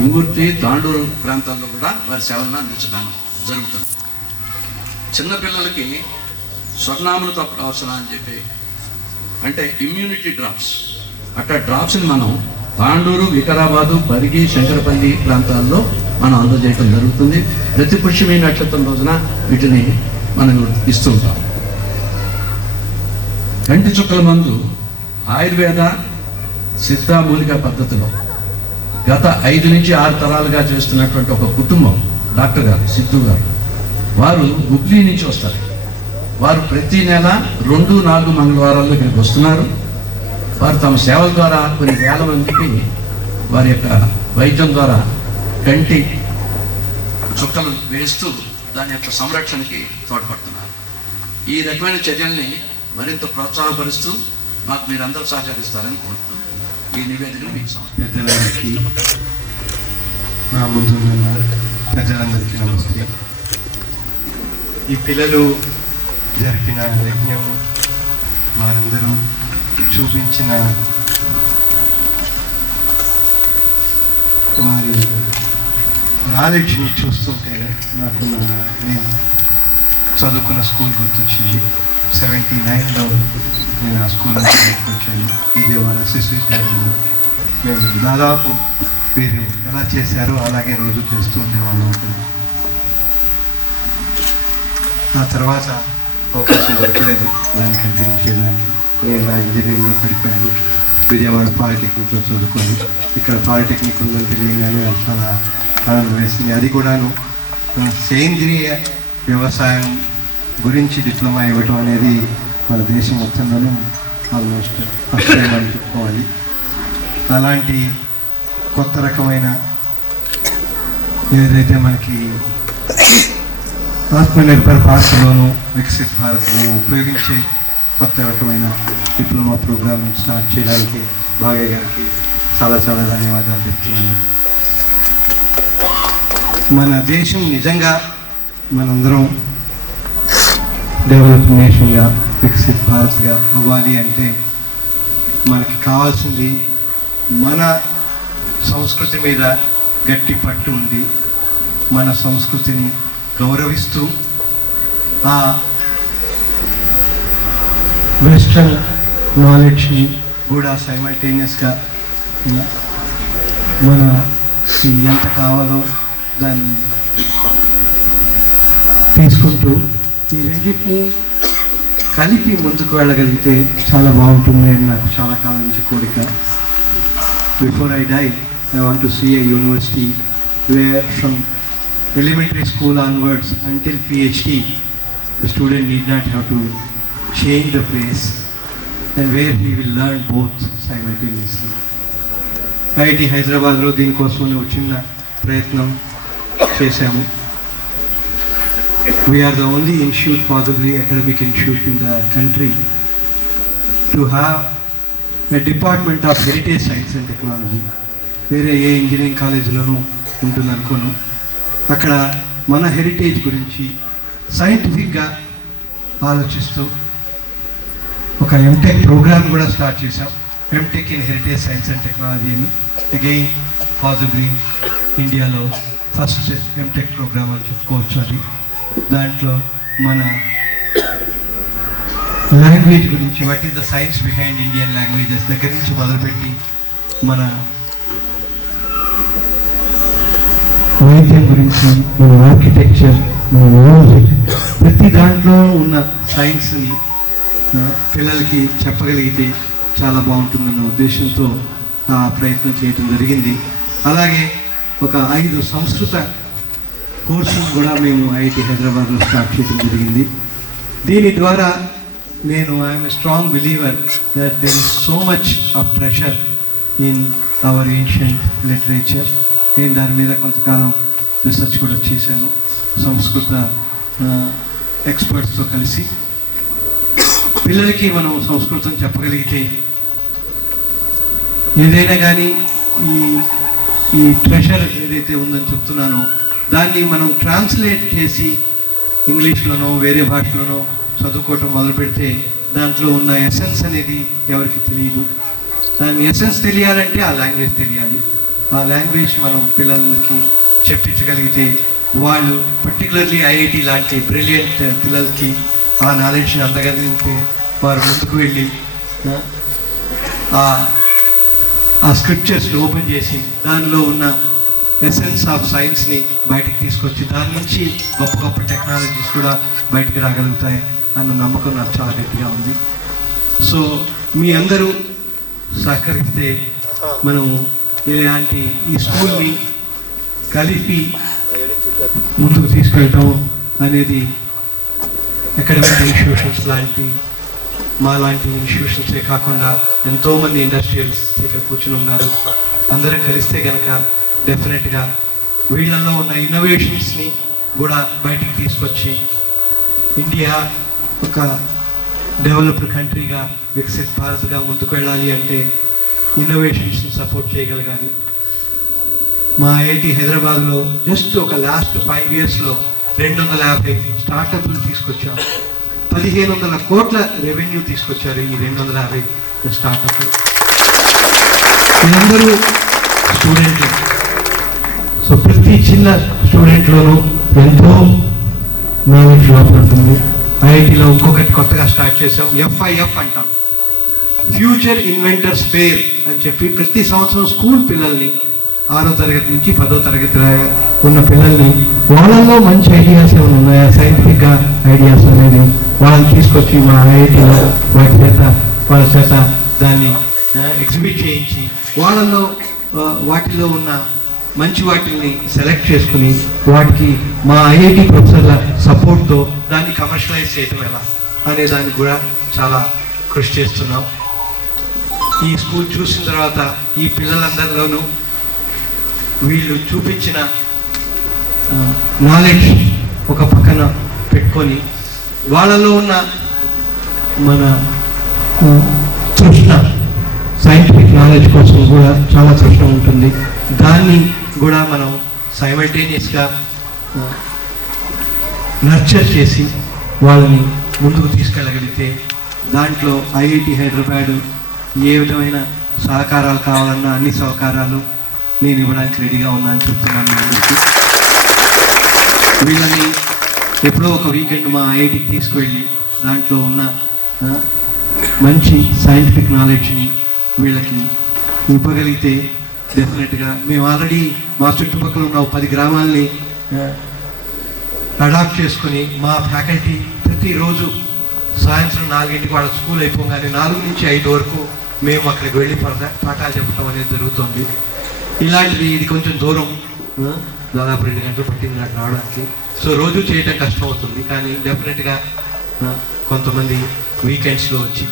ఇంగుర్తి, తాండూరు ప్రాంతాల్లో కూడా వారి సేవలను అందించడం జరుగుతుంది. చిన్నపిల్లలకి స్వర్ణామృత ప్రాసన అని చెప్పి, అంటే ఇమ్యూనిటీ డ్రాప్స్, అట్లా డ్రాప్స్ని మనం తాండూరు, వికారాబాదు, పరిగి, శంకరపల్లి ప్రాంతాల్లో మనం అందజేయడం జరుగుతుంది. ప్రతి పుష్యమి నక్షత్రం రోజున వీటిని మనం ఇస్తుంటాం. కంటి చుక్కల మందు ఆయుర్వేద సిద్ధ మూలిక పద్ధతిలో గత 5 నుంచి 6 తరాలుగా చేస్తున్నటువంటి ఒక కుటుంబం, డాక్టర్ గారు సిద్ధు గారు, వారు హుబ్లీ నుంచి వస్తారు. వారు ప్రతి నెల 2-4 మంగళవారాల్లో ఇక్కడికి వస్తున్నారు. వారు తమ సేవల ద్వారా కొన్ని వేల మందికి వారి యొక్క వైద్యం ద్వారా కంటి చుక్కలు వేస్తూ దాని యొక్క సంరక్షణకి తోడ్పడుతున్నారు. ఈ రకమైన చర్యల్ని మరింత ప్రోత్సాహపరుస్తూ మాకు మీరందరూ సహకరిస్తారని కోరుతూ ఈ నివేదికను మీకు పెద్దలందరికీ, నా ముందు ఉన్న ప్రజలందరికీ నమస్తే. ఈ పిల్లలు జరిపిన యజ్ఞం, వారందరూ చూపించిన వారి నాలెడ్జ్ని చూస్తుంటే నాకు నేను చదువుకున్న స్కూల్ గుర్తొచ్చింది. 79లో నేను ఆ స్కూల్ నుంచి బయటకు వచ్చాను. విజయవాడ శిశువిద్యాలయంలో మేము దాదాపు వీరు ఎలా చేశారో అలాగే రోజు చేస్తూ ఉండేవాళ్ళం. ఆ తర్వాత అవకాశం దొరకలేదు దాన్ని కంటిన్యూ చేయడానికి. నేను నా ఇంజనీరింగ్లో పడిపోయాను. విజయవాడ పాలిటెక్నిక్లో చదువుకొని ఇక్కడ పాలిటెక్నిక్ ఉందని తెలియగానే అది చాలా ఆనందం వేసింది. అది కూడాను సేంద్రియ వ్యవసాయం గురించి డిప్లొమా ఇవ్వటం అనేది మన దేశం మొత్తంలోనూ ఆల్మోస్ట్ ఫస్ట్ టైం అని చెప్పుకోవాలి. అలాంటి కొత్త రకమైన ఏదైతే మనకి ఆత్మనిర్భర్ భారత్లోను వికసిత్ భారత్లో ఉపయోగించే కొత్త రకమైన డిప్లొమా ప్రోగ్రామ్ స్టార్ట్ చేయడానికి భాగయ్య గారికి చాలా చాలా ధన్యవాదాలు చెప్తున్నాను. మన దేశం నిజంగా మనందరం డెవలప్ నేషన్గా వికసిత్ భారత్గా అవ్వాలి అంటే మనకి కావాల్సింది మన సంస్కృతి మీద గట్టి పట్టు ఉండి మన సంస్కృతిని గౌరవిస్తూ ఆ వెస్ట్రన్ నాలెడ్జ్ని కూడా సైమల్టేనియస్గా మనకి ఎంత కావాలో దాన్ని తీసుకుంటూ ఈ రెండింటిని కలిపి ముందుకు వెళ్ళగలిగితే చాలా బాగుంటుంది అని నాకు చాలా కాలం నుంచి కోరిక. Before I die I want to see a university where from elementary school onwards until PhD the student need not have to change the place and where he will learn both simultaneously. IIT హైదరాబాద్లో దీనికోసం చిన్న ప్రయత్నం చేశాము. We are the only institute, possibly academic institute in the country, to have a department of heritage science and technology. వేరే ఏ ఇంజనీరింగ్ కాలేజీలోనూ ఉంటుంది అనుకోను. అక్కడ మన హెరిటేజ్ గురించి సైంటిఫిక్గా ఆలోచిస్తూ ఒక ఎంటెక్ ప్రోగ్రామ్ కూడా స్టార్ట్ చేశాం. MTech in heritage science and technology అని. అగైన్ పాసిబ్లీ ఇండియాలో ఫస్ట్ ఎంటెక్ ప్రోగ్రామ్ అని చెప్పుకోవచ్చు. అది దాంట్లో మన లాంగ్వేజ్ గురించి, what is the science behind Indian languages దగ్గర నుంచి మొదలుపెట్టి మన వైద్యం గురించి, మన ఆర్కిటెక్చర్, మన మ్యూజిక్, ప్రతి దాంట్లో ఉన్న సైన్స్ని పిల్లలకి చెప్పగలిగితే చాలా బాగుంటుందన్న ఉద్దేశంతో ఆ ప్రయత్నం చేయడం జరిగింది. అలాగే ఒక 5 సంస్కృత కోర్సులు కూడా మేము ఐఐటి హైదరాబాద్లో స్టార్ట్ చేయడం జరిగింది. దీని ద్వారా నేను I'm a strong believer that there is so much of treasure in our ancient literature. నేను దాని మీద కొంతకాలం రీసెర్చ్ కూడా చేశాను సంస్కృత ఎక్స్పర్ట్స్తో కలిసి. పిల్లలకి మనం సంస్కృతం చెప్పగలిగితే ఏదైనా కానీ ఈ ట్రెషర్ ఏదైతే ఉందని చెప్తున్నానో దాన్ని మనం ట్రాన్స్లేట్ చేసి ఇంగ్లీష్లోనో వేరే భాషలోనో చదువుకోవటం మొదలు పెడితే దాంట్లో ఉన్న ఎసెన్స్ అనేది ఎవరికి తెలియదు. దాని ఎసెన్స్ తెలియాలంటే ఆ లాంగ్వేజ్ తెలియాలి. ఆ లాంగ్వేజ్ మనం పిల్లలకి చెప్పించగలిగితే వాళ్ళు, పర్టికులర్లీ ఐఐటి లాంటి బ్రిలియంట్ పిల్లలకి ఆ నాలెడ్జ్ని అందగలిగితే వారు ముందుకు వెళ్ళి ఆ స్క్రిప్చర్స్ని ఓపెన్ చేసి దానిలో ఉన్న ఎసెన్స్ ఆఫ్ సైన్స్ని బయటికి తీసుకొచ్చి దాని నుంచి గొప్ప గొప్ప టెక్నాలజీస్ కూడా బయటికి రాగలుగుతాయి అన్న నమ్మకం నాకు చాలా గట్టిగా ఉంది. సో మీ అందరూ సహకరిస్తే మనము ఇలాంటి ఈ స్కూల్ని కలిపి ముందుకు తీసుకెళ్ళటం అనేది అకాడమిక్ ఇన్స్టిట్యూషన్స్ లాంటి మా లాంటి ఇన్స్టిట్యూషన్సే కాకుండా ఎంతోమంది ఇండస్ట్రియల్స్ ఇక్కడ కూర్చుని ఉన్నారు. అందరూ కలిస్తే కనుక డెఫినెట్గా వీళ్ళల్లో ఉన్న ఇన్నోవేషన్స్ని కూడా బయటికి తీసుకొచ్చి ఇండియా ఒక డెవలప్డ్ కంట్రీగా, వికసిత్ భారత్గా ముందుకు వెళ్ళాలి అంటే ఇన్నోవేషన్స్ని సపోర్ట్ చేయగలగాలి. మా ఐఐటి హైదరాబాద్లో జస్ట్ ఒక లాస్ట్ 5 yearsలో 250 స్టార్టప్లు తీసుకొచ్చాం. 1500 కోట్ల రెవెన్యూ తీసుకొచ్చారు ఈ 250 స్టార్టప్లు. వీళ్ళందరూ స్టూడెంట్లు. సో ప్రతి చిన్న స్టూడెంట్లోనూ ఎంతో నాలెడ్జ్ లోపల ఉంటుంది. ఐఐటిలో ఇంకొకటి కొత్తగా స్టార్ట్ చేసాం, FIF అంటాం, ఫ్యూచర్ ఇన్వెంటర్స్ ఫెయిర్ అని చెప్పి ప్రతి సంవత్సరం స్కూల్ పిల్లల్ని 6వ తరగతి నుంచి 10వ తరగతి ఉన్న పిల్లల్ని వాళ్ళల్లో మంచి ఐడియాస్ ఏమైనా ఉన్నాయా, సైంటిఫిక్గా ఐడియాస్ అనేది వాళ్ళని తీసుకొచ్చి మా ఐఐటీలో వాళ్ళ చేత దాన్ని ఎగ్జిబిట్ చేయించి వాళ్ళల్లో వాటిలో ఉన్న మంచి వాటిని సెలెక్ట్ చేసుకుని వాటికి మా ఐఐటి ప్రొఫెసర్ల సపోర్ట్తో దాన్ని కమర్షియలైజ్ చేయటం ఎలా అనే దానికి కూడా చాలా కృషి చేస్తున్నాం. ఈ స్కూల్ చూసిన తర్వాత ఈ పిల్లలందరిలోనూ వీళ్ళు చూపించిన నాలెడ్జ్ ఒక పక్కన పెట్టుకొని వాళ్ళలో ఉన్న మన తృష్ణ, సైంటిఫిక్ నాలెడ్జ్ కోసం కూడా చాలా తృష్ణ ఉంటుంది. దాన్ని కూడా మనం సైమల్టేనియస్గా నర్చర్ చేసి వాళ్ళని ముందుకు తీసుకెళ్ళగలిగితే దాంట్లో ఐఐటి హైదరాబాద్ ఏ విధమైన సహకారాలు కావాలన్నా అన్ని సహకారాలు నేను ఇవ్వడానికి రెడీగా ఉన్నా అని చెప్తున్నాను మీ అందరికీ. వీళ్ళని ఎప్పుడో ఒక వీకెండ్ మా ఐఐటికి తీసుకువెళ్ళి దాంట్లో ఉన్న మంచి సైంటిఫిక్ నాలెడ్జ్ని వీళ్ళకి ఇవ్వగలిగితే డెఫినెట్గా మేము ఆల్రెడీ మా చుట్టుపక్కల ఉన్న 10 గ్రామాలని అడాప్ట్ చేసుకుని మా ఫ్యాకల్టీ ప్రతిరోజు సాయంత్రం 4 వాళ్ళ స్కూల్ అయిపోగానే 4 నుంచి 5 వరకు మేము అక్కడికి వెళ్ళి పాఠాలు చెప్పడం అనేది జరుగుతుంది. ఇలాంటిది ఇది కొంచెం దూరం, దాదాపు 2 గంటలు పట్టింది నాకు రావడానికి. సో రోజు చేయటం కష్టం అవుతుంది, కానీ డెఫినెట్గా కొంతమంది వీకెండ్స్లో వచ్చి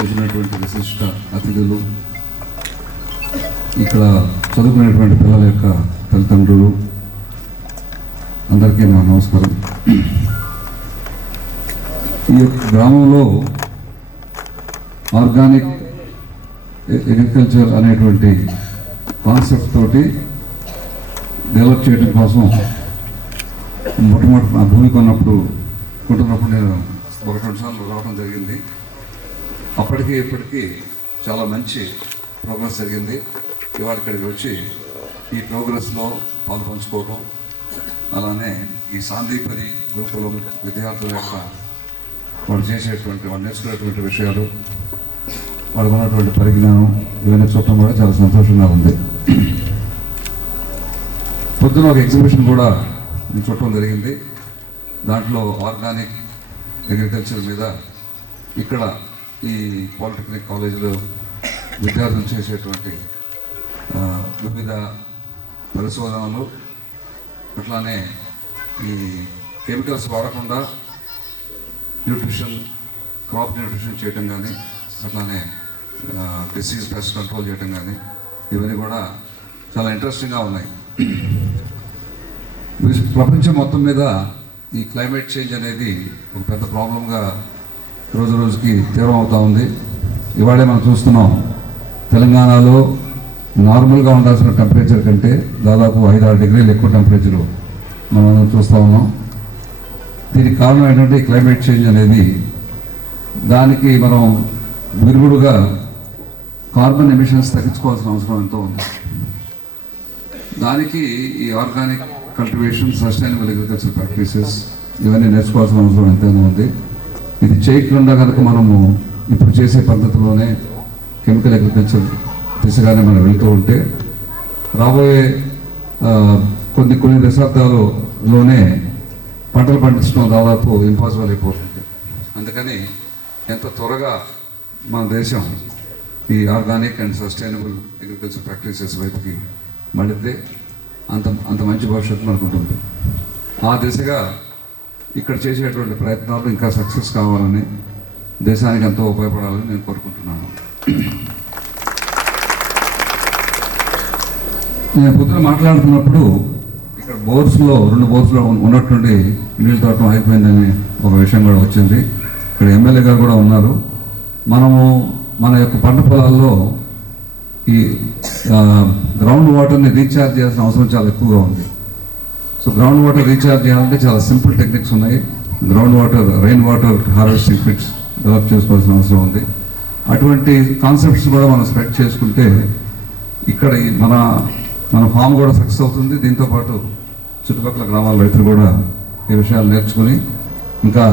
వచ్చినటువంటి విశిష్ట అతిథులు, ఇక్కడ చదువుకునేటువంటి పిల్లల యొక్క తల్లిదండ్రులు అందరికీ నా నమస్కారం. ఈ యొక్క గ్రామంలో ఆర్గానిక్ అగ్రికల్చర్ అనేటువంటి కాన్సెప్ట్ తోటి డెవలప్ చేయడం కోసం మొట్టమొదటి నా భూమి కొంటున్నప్పుడు నేను 1-2 సార్లు రావడం జరిగింది. అప్పటికి ఇప్పటికీ చాలా మంచి ప్రోగ్రెస్ జరిగింది. ఇవాళ ఇక్కడికి వచ్చి ఈ ప్రోగ్రెస్లో పాల్పంచుకోవడం, అలానే ఈ సాందీపరి గురుకులం విద్యార్థుల యొక్క వాళ్ళు చేసేటువంటి వాళ్ళు నేర్చుకునేటువంటి విషయాలు, వాళ్ళకు ఉన్నటువంటి పరిజ్ఞానం ఇవన్నీ చూడటం కూడా చాలా సంతోషంగా ఉంది. పొద్దున ఒక ఎగ్జిబిషన్ కూడా చూడటం జరిగింది. దాంట్లో ఆర్గానిక్ అగ్రికల్చర్ మీద ఇక్కడ ఈ పాలిటెక్నిక్ కాలేజీలో విద్యార్థులు చేసేటువంటి వివిధ పరిశోధనలు, అట్లానే ఈ కెమికల్స్ వాడకుండా న్యూట్రిషన్, క్రాప్ న్యూట్రిషన్ చేయటం కానీ, అట్లానే డిసీజ్ పెస్ట్ కంట్రోల్ చేయటం కానీ, ఇవన్నీ కూడా చాలా ఇంట్రెస్టింగ్గా ఉన్నాయి. ప్రపంచం మొత్తం మీద ఈ క్లైమేట్ చేంజ్ అనేది ఒక పెద్ద ప్రాబ్లంగా రోజు రోజుకి తీవ్రం అవుతూ ఉంది. ఇవాళే మనం చూస్తున్నాం, తెలంగాణలో నార్మల్గా ఉండాల్సిన టెంపరేచర్ కంటే దాదాపు 5-6 డిగ్రీలు ఎక్కువ టెంపరేచరు మనం చూస్తూ ఉన్నాం. దీనికి కారణం ఏంటంటే ఈ క్లైమేట్ చేంజ్ అనేది. దానికి మనం విరుగుడుగా కార్బన్ ఎమిషన్స్ తగ్గించుకోవాల్సిన అవసరం ఎంతో ఉంది. దానికి ఈ organic cultivation, sustainable agriculture practices ఇవన్నీ నేర్చుకోవాల్సిన అవసరం ఎంతైనా ఉంది. ఇది చేయకుండా కనుక మనము ఇప్పుడు చేసే పద్ధతిలోనే కెమికల్ అగ్రికల్చర్ దిశగానే మనం వెళ్తూ ఉంటే రాబోయే కొన్ని దశాబ్దాలలోనే పంటలు పండించడం దాదాపు ఇంపాసిబుల్ అయిపోతుంది. అందుకని ఎంత త్వరగా మన దేశం ఈ organic and sustainable agriculture practices వైపుకి మళ్ళితే అంత మంచి భవిష్యత్తు మనకు ఉంటుంది. ఆ దిశగా ఇక్కడ చేసేటువంటి ప్రయత్నాలు ఇంకా సక్సెస్ కావాలని, దేశానికి ఎంతో ఉపయోగపడాలని నేను కోరుకుంటున్నాను. నేను పొద్దున మాట్లాడుతున్నప్పుడు ఇక్కడ బోర్స్లో 2 బోర్స్లో ఉన్నటువంటి నీళ్ళ తోటం అయిపోయిందని ఒక విషయం కూడా వచ్చింది. ఇక్కడ ఎమ్మెల్యే గారు కూడా ఉన్నారు. మనము మన యొక్క పంట పొలాల్లో ఈ గ్రౌండ్ వాటర్ని రీఛార్జ్ చేయాల్సిన అవసరం చాలా ఎక్కువగా ఉంది. సో గ్రౌండ్ వాటర్ రీఛార్జ్ చేయాలంటే చాలా సింపుల్ టెక్నిక్స్ ఉన్నాయి. Ground water, rain water harvesting pits develop చేసుకోవాల్సిన అవసరం ఉంది. అటువంటి కాన్సెప్ట్స్ కూడా మనం స్ప్రెడ్ చేసుకుంటే ఇక్కడ మన ఫామ్ కూడా సక్సెస్ అవుతుంది. దీంతోపాటు చుట్టుపక్కల గ్రామాల రైతులు కూడా ఈ విషయాలు నేర్చుకుని ఇంకా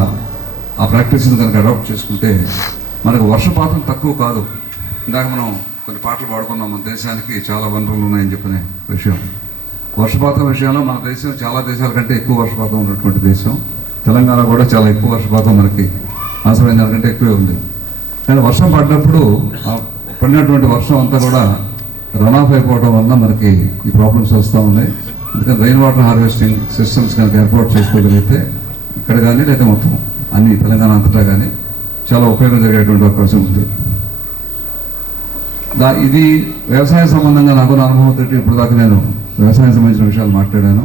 ఆ ప్రాక్టీస్ని కనుక అడాప్ట్ చేసుకుంటే మనకు వర్షపాతం తక్కువ కాదు. ఇందాక మనం కొన్ని పాటలు పాడుకున్నాం, మన దేశానికి చాలా వనరులు ఉన్నాయని చెప్పిన విషయం. వర్షపాతం విషయంలో మన దేశం చాలా దేశాల కంటే ఎక్కువ వర్షపాతం ఉన్నటువంటి దేశం. తెలంగాణ కూడా చాలా ఎక్కువ వర్షపాతం మనకి అవసరమైన దానికంటే ఎక్కువే ఉంది. కానీ వర్షం పడినప్పుడు పడినటువంటి వర్షం అంతా కూడా రన్ ఆఫ్ అయిపోవడం వల్ల మనకి ఈ ప్రాబ్లమ్స్ వస్తూ ఉన్నాయి. ఎందుకంటే రెయిన్ వాటర్ హార్వెస్టింగ్ సిస్టమ్స్ కనుక ఏర్పాటు చేసుకోగలిగితే ఇక్కడ కానీ లేదా మొత్తం అన్ని తెలంగాణ అంతటా కానీ చాలా ఉపయోగం జరిగేటువంటి అవకాశం ఉంది. ఇది వ్యవసాయ సంబంధంగా నాకు అనుభవం తోటి ఇప్పుడు దాకా నేను వ్యవసాయం సంబంధించిన విషయాలు మాట్లాడాను.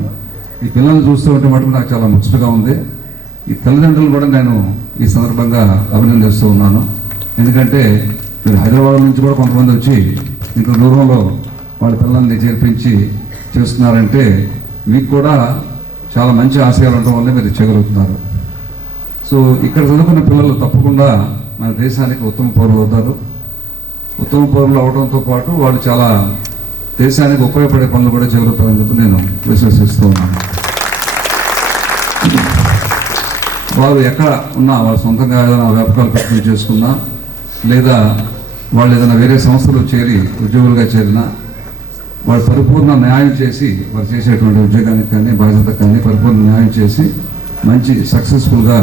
ఈ పిల్లల్ని చూస్తూ ఉంటే మటుకు నాకు చాలా ముచ్చటగా ఉంది. ఈ తల్లిదండ్రులు కూడా నేను ఈ సందర్భంగా అభినందిస్తూ ఉన్నాను. ఎందుకంటే మీరు హైదరాబాద్ నుంచి కూడా కొంతమంది వచ్చి ఇంత దూరంలో వాళ్ళ పిల్లల్ని చేర్పించి చేస్తున్నారంటే మీకు కూడా చాలా మంచి ఆశయాలు ఉండడం వల్లే మీరు చేయగలుగుతున్నారు. సో ఇక్కడ చదువుకున్న పిల్లలు తప్పకుండా మన దేశానికి ఉత్తమ పౌరులు అవుతారు. ఉత్తమ పౌరులు అవడంతో పాటు వాళ్ళు చాలా దేశానికి ఉపయోగపడే పనులు కూడా చేయగలుగుతారని చెప్పి నేను విశ్వసిస్తూ ఉన్నాను. వారు ఎక్కడ ఉన్నా వాళ్ళు సొంతంగా ఏదైనా వ్యాపకాలు పెట్టుకుని చేసుకున్నా లేదా వాళ్ళు ఏదైనా వేరే సంస్థలో చేరి ఉద్యోగులుగా చేరినా వాళ్ళు పరిపూర్ణ న్యాయం చేసి వారు చేసేటువంటి ఉద్యోగానికి కానీ బాధ్యతకు కానీ పరిపూర్ణ న్యాయం చేసి మంచి సక్సెస్ఫుల్గా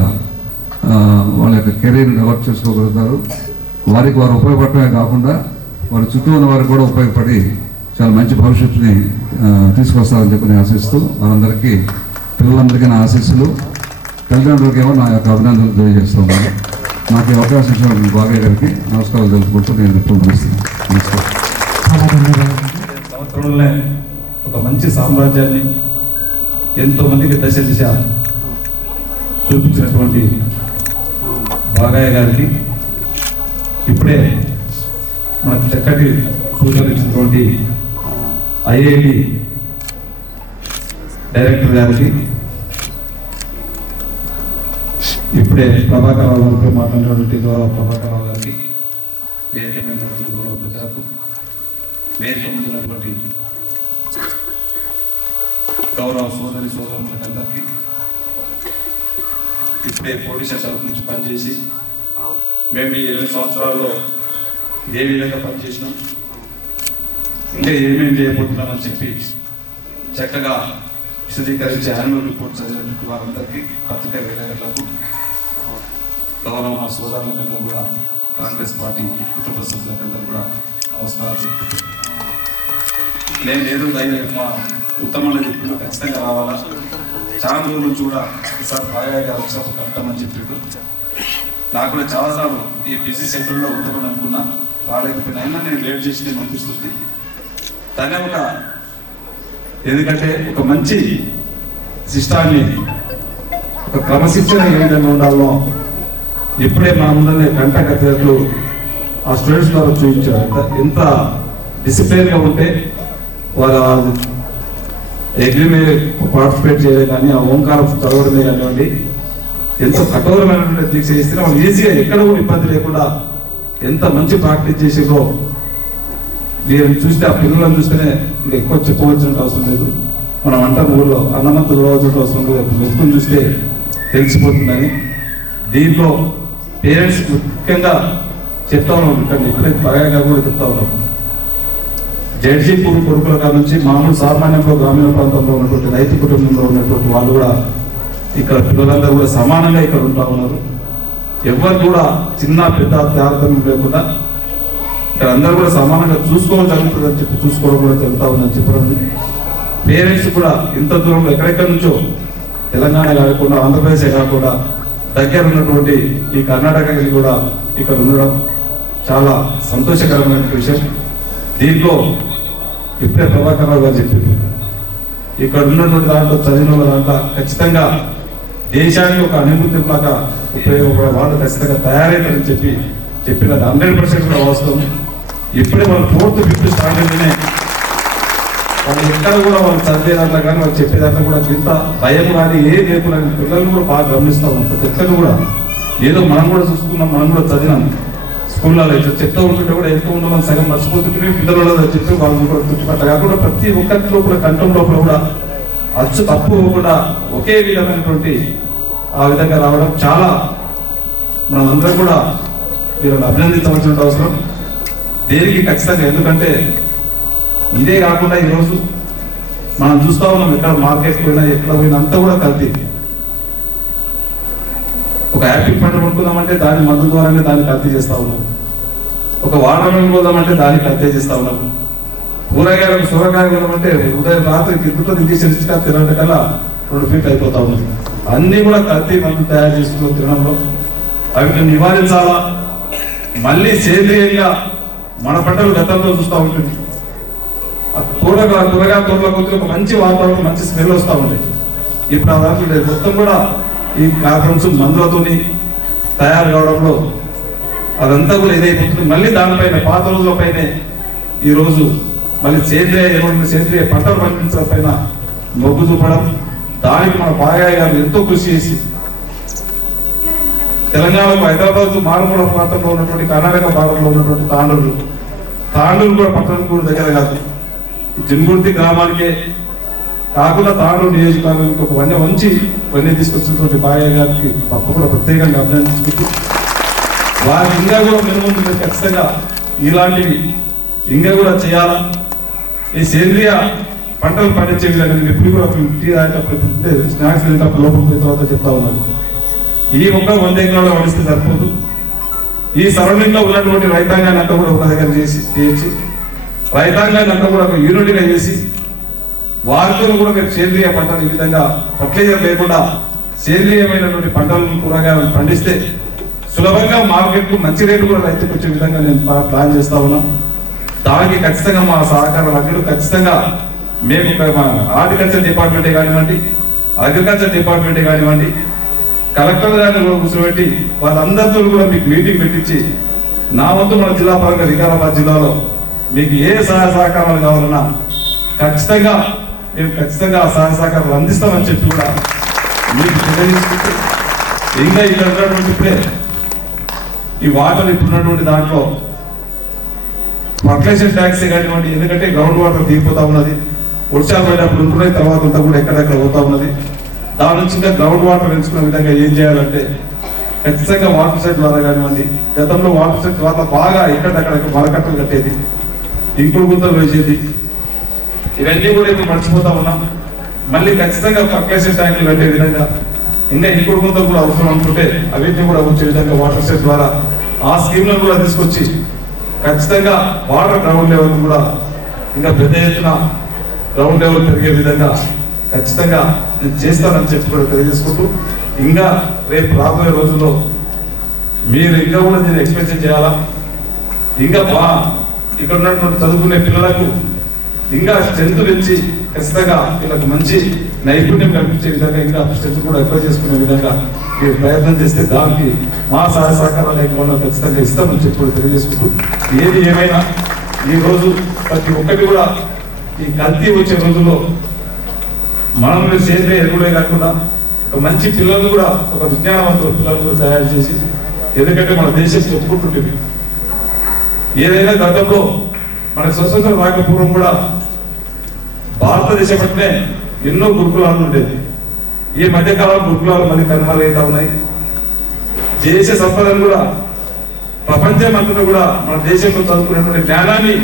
వాళ్ళ యొక్క కెరీర్ని డెవలప్ చేసుకోగలుగుతారు. వారికి వారు ఉపయోగపడటమే కాకుండా వారి చుట్టూ ఉన్న వారికి కూడా ఉపయోగపడి చాలా మంచి భవిష్యత్తుని తీసుకొస్తారని చెప్పి నేను ఆశిస్తూ వారందరికీ పిల్లలందరికీ నా ఆశీస్సులు, తల్లిదండ్రులకేమో నా యొక్క అభినందనలు తెలియజేస్తున్నాను. నాకు ఈ అవకాశం ఇచ్చిన బాగయ్య గారికి నమస్కారాలు తెలుపుకుంటూ నేను ఇప్పుడు ముగిస్తున్నాను. నమస్కారం. సంవత్సరంలోనే ఒక మంచి సామ్రాజ్యాన్ని ఎంతోమందికి దశ దిశ చూపించినటువంటి బాగయ్య గారికి ఇప్పుడే మనకు చక్కటి సూచనలు ఇచ్చినటువంటి ఐఐటి డైరెక్టర్ గారికి, ఇప్పుడే ప్రభాకర్ రావు గారితో మాట్లాడినటువంటి గౌరవ ప్రభాకర్ రావు గారికి, వేదికమైనటువంటి గౌరవ పెద్దలకు, వేదిక ముందున్నటువంటి గౌరవ సోదరి సోదరులందరికీ, ఇప్పుడే పోలీస్ శాఖల నుంచి పనిచేసి మేము ఈ 20 సంవత్సరాల్లో ఏ విధంగా పనిచేసినాం, ఇంకా ఏమేమి చేయబోతున్నామని చెప్పి చక్కగా విశదీకరించే యాన్యువల్ రిపోర్ట్ చదివినటువంటి వారందరికీ, పత్రికా విలేకరులకు, గౌరవ మా సోదరులకంతా కూడా కాంగ్రెస్ పార్టీ కుటుంబ సభ్యులకంతా కూడా నమస్కారాలు చెప్పుకుంటూ, నేను ఏదో మా ఉత్తమంలో చెప్పిండు ఖచ్చితంగా రావాలా, చాలా రోజుల నుంచి కూడా ఈసారి బాగా అవసరం కట్టమని చెప్పిండు. నాకు కూడా చాలాసార్లు ఈ బిజీ సెంటర్లో ఉంటుందని అనుకున్నా, రాలేకపోయినా అయినా నేను లేట్ చేసి నేను అనిపిస్తుంది. దాన్ని ఎందుకంటే ఒక మంచి సిస్టాన్ని, ఒక క్రమశిక్షణ ఏ విధంగా ఉండాలో ఇప్పుడే మన ముందరనే గంట కట్టేట్లు ఆ స్టూడెంట్స్ ద్వారా చూపించారు. ఎంత డిసిప్లిన్గా ఉంటే వారు అగ్రిమెంట్ పార్టిసిపేట్ చేయడం కానీ, ఆ ఓంకారం చదవడమే కానివ్వండి, ఎంతో కఠోరమైనటువంటి దీక్ష చేస్తే వాళ్ళు ఈజీగా ఎక్కడ కూడా ఇబ్బంది లేకుండా ఎంత మంచి ప్రాక్టీస్ చేసిందో వీరిని చూస్తే, ఆ పిల్లలను చూస్తేనే ఇంకా ఎక్కువ చెప్పవలసిన అవసరం లేదు. మనం అంటాం ఊళ్ళో అన్నమంత చూడవలసిన అవసరం లేదు, వెతుకుని చూస్తే తెలిసిపోతుందని. దీంట్లో పేరెంట్స్ ముఖ్యంగా చెప్తా ఉన్నాం, ఇక్కడ ఎప్పుడైతే బాగా కూడా చెప్తా ఉన్నాం. జడ్జీపూర్ కొడుకుల కాడ నుంచి మామూలు సామాన్యంలో గ్రామీణ ప్రాంతంలో ఉన్నటువంటి రైతు కుటుంబంలో ఉన్నటువంటి వాళ్ళు కూడా ఇక్కడ పిల్లలందరూ కూడా సమానంగా ఇక్కడ ఉంటా ఉన్నారు. ఎవరు కూడా చిన్న పెద్ద తారతమ్యం లేకుండా ఇక్కడ అందరూ కూడా సమానంగా చూసుకోవడం జరుగుతుందని చెప్పి చూసుకోవడం కూడా జరుగుతూ ఉందని చెప్పడం. పేరెంట్స్ కూడా ఇంత దూరంలో ఎక్కడెక్కడి నుంచో తెలంగాణ కాకుండా ఆంధ్రప్రదేశ్ కాకుండా దగ్గర ఉన్నటువంటి ఈ కర్ణాటకకి కూడా ఇక్కడ ఉండడం చాలా సంతోషకరమైన విషయం. దీంట్లో ఇప్పుడే ప్రభాకర్ రావు గారు చెప్పింది, ఇక్కడ ఉన్నటువంటి దాంట్లో చదివిన దాంట్లో ఖచ్చితంగా దేశానికి ఒక అనుభూతిలాగా ఉపయోగపడే వాళ్ళు ఖచ్చితంగా తయారవుతారని చెప్పినది 100% కూడా వాస్తవం. ఇప్పుడే వాళ్ళు 4th 5th స్టాండర్డ్లోనే వాళ్ళు ఎక్కడ కూడా వాళ్ళు చదివేదాంట్లో కానీ వాళ్ళు చెప్పేదాంట్లో కూడా ఇంత భయం కానీ ఏం లేకుండా పిల్లలు కూడా బాగా గమనిస్తూ ఉంటారు. ప్రతి ఒక్కరు కూడా ఏదో మనం కూడా చూసుకున్నాం, మనం కూడా చదివినాం స్కూళ్ళలో ఇట్లా చెప్తూ ఉంటుంటే కూడా ఎంత ఉండాలని సగం మర్చిపోతుంటే పిల్లలలో చెప్పి వాళ్ళు కూడా గుర్తుపట్ట కాకుండా ప్రతి ఒక్కరిలో కూడా కంఠం లోపల కూడా అచ్చు తప్పు కూడా ఒకే విధమైనటువంటి ఆ విధంగా రావడం చాలా మనం అందరం కూడా వీళ్ళని అభినందించవలసిన అవసరం దేనికి ఖచ్చితంగా. ఎందుకంటే ఇదే కాకుండా ఈరోజు మనం చూస్తూ ఉన్నాం, ఎక్కడ మార్కెట్ పోయినా ఎక్కడ పోయినా అంతా కూడా కల్తీ. ఒక యాపిల్ పంట కొనుక్కుందామంటే దాని మందు ద్వారానే దాన్ని కల్తీ చేస్తూ ఉన్నాం. ఒక వాటర్ మిల్ పోదామంటే దాన్ని కల్తీ చేస్తూ ఉన్నాం. కూరగాయలకు సొరకాయ కొనమంటే ఉదయం రాత్రి గిద్దుతో ఇంజక్షన్ ఇచ్చినా తినడం కల్లా 2 ఫీట్ అయిపోతా ఉంది. అన్నీ కూడా కల్తీ మందు తయారు చేసుకున్న తినడంలో అవి నివారించాలా. మళ్ళీ సేంద్రియంగా మన పంటలు గతంలో చూస్తూ ఉంటుంది. కూరగాయ తోటలోకి వచ్చి ఒక మంచి వాతావరణం, మంచి స్మెల్ వస్తూ ఉంటాయి. ఇప్పుడు ఆ దాంట్లో లేదు. మొత్తం కూడా ఈ కార్బన్స్ మందులతోని తయారు కావడంలో అదంతా కూడా ఇదైపోతుంది. మళ్ళీ దానిపైన పాత రోజులపైనే ఈరోజు మళ్ళీ సేంద్రియ పంటలు పండించడం పైన మొగ్గు చూపడం. దానికి మన బాగా గారు ఎంతో కృషి చేసి తెలంగాణకు హైదరాబాద్ మారుమూల ప్రాంతంలో ఉన్నటువంటి కర్ణాటక భాగంలో ఉన్నటువంటి తాండూరు కూడా పట్టణం కూడా దగ్గర కాదు, జింగుర్తి గ్రామానికే కాకుండా తాండూరు నియోజకవర్గానికి ఒక వన్య తీసుకొచ్చినటువంటి బాగా గారికి తప్పకుండా ప్రత్యేకంగా అభినందించుకుంటూ వారి ఇంకా కూడా మెరుగుంటుంది. ఖచ్చితంగా ఇలాంటివి ఇంకా కూడా చేయాలా. ఈ సేంద్రియ పంటలు పండించే విధంగా ఎప్పుడు కూడా టీ తాగేటప్పుడు స్నాక్స్ తినేటప్పుడు లోపలికి తర్వాత చెప్తా ఉన్నాను. ఈ మొక్క 100 ఎకరాలు పండిస్తే సరిపోదు. ఈ సరౌండింగ్ లో ఉన్నటువంటి రైతాంగాన్ని అంతా కూడా ఒక దగ్గర చేసి రైతాంగాన్ని అంతా కూడా ఒక యూనిట్గా చేసి వారితో కూడా రేపు సేంద్రియ పంటలు ఈ విధంగా ఫర్టిలైజర్ లేకుండా సేంద్రియమైనటువంటి పంటలను కూరగాయలను పండిస్తే సులభంగా మార్కెట్కు మంచి రేటు కూడా రైతుకు వచ్చే విధంగా నేను ప్లాన్ చేస్తా ఉన్నాం. దానికి ఖచ్చితంగా మా సహకారం అక్కడ ఖచ్చితంగా మేము హార్టికల్చర్ డిపార్ట్మెంటే కానివ్వండి, అగ్రికల్చర్ డిపార్ట్మెంటే కానివ్వండి, కలెక్టర్ గారిని కూర్చోబెట్టి వాళ్ళందరితో కూడా మీకు మీటింగ్ పెట్టించి నా వంతు మన జిల్లా పరంగా వికారాబాద్ జిల్లాలో మీకు ఏ సహాయ సహకారాలు కావాలన్నా ఖచ్చితంగా మేము ఆ సహాయ సహకారాలు అందిస్తామని చెప్పి కూడా మీకు తెలియజేసుకుంటూ ఇంకా ఇక్కడ ఉన్నటువంటి ఇప్పుడే ఈ వాటర్ ఇప్పుడున్నటువంటి దాంట్లో ఫర్టిలైజర్ ట్యాక్స్ కానివ్వండి, ఎందుకంటే గ్రౌండ్ వాటర్ దిగిపోతా ఉన్నది. వర్షాలు పడినప్పుడు ఉంటున్నాయి, తర్వాత అంతా కూడా ఎక్కడెక్కడ పోతా ఉన్నది. దాని నుంచి ఇంకా గ్రౌండ్ వాటర్ ఎంచుకునే విధంగా ఏం చేయాలంటే ఖచ్చితంగా వాటర్ సెట్ ద్వారా కానివ్వండి, గతంలో వాటర్ సెట్ ద్వారా బాగా ఎక్కడెక్కడ మరకట్టలు కట్టేది, ఇంకుడు గుంతలు వేసేది, ఇవన్నీ కూడా ఇప్పుడు మర్చిపోతా ఉన్నాం. మళ్ళీ ఖచ్చితంగా ఫర్టిలైజర్ ట్యాంకులు కట్టే విధంగా ఇంకా ఇంకుడు గుంతలు కూడా అవసరం అనుకుంటే అవన్నీ కూడా వచ్చే విధంగా వాటర్ సెట్ ద్వారా ఆ స్కీమ్లను కూడా తీసుకొచ్చి ఖచ్చితంగా వాటర్ గ్రౌండ్ లెవెల్ కూడా ఇంకా పెద్ద ఎత్తున గ్రౌండ్ లెవెల్ పెరిగే విధంగా ఖచ్చితంగా నేను చేస్తానని చెప్పి కూడా తెలియజేసుకుంటూ ఇంకా రేపు రాబోయే రోజుల్లో మీరు ఇంకా కూడా నేను ఎక్స్పెక్ట్ చేయాలా. ఇంకా ఇక్కడ ఉన్నటువంటి చదువుకునే పిల్లలకు ఇంకా స్ట్రెంత్ పెంచి ఖచ్చితంగా వీళ్ళకు మంచి నైపుణ్యం కల్పించే విధంగా ఇంకా స్ట్రెంత్ కూడా ఎక్కువ చేసుకునే విధంగా మీరు ప్రయత్నం చేస్తే దానికి మా సహాయ సహకారాలు లేకుండా ఖచ్చితంగా ఇస్తామని చెప్పి కూడా తెలియజేసుకుంటూ ఏది ఏమైనా ఈరోజు ప్రతి ఒక్కటి కూడా ఈ కల్తీ వచ్చే రోజుల్లో మనం సేంద్రియ ఎరువులే కాకుండా ఒక మంచి పిల్లలు కూడా ఒక విజ్ఞానవంతుల పిల్లలు కూడా తయారు చేసి, ఎందుకంటే మన దేశం చెప్పుకుంటుంటుంది ఏదైనా గతంలో మనకు స్వతంత్రం రాకపూర్వం కూడా భారతదేశం అంటే ఎన్నో గురుకులాలు ఉండేది. ఈ మధ్యకాలం గురుకులాలు మళ్ళీ కనుమరుగైతా ఉన్నాయి. దేశ సంపదను కూడా ప్రపంచం అంతటా కూడా మన దేశంలో చదువుకునేటువంటి జ్ఞానాన్ని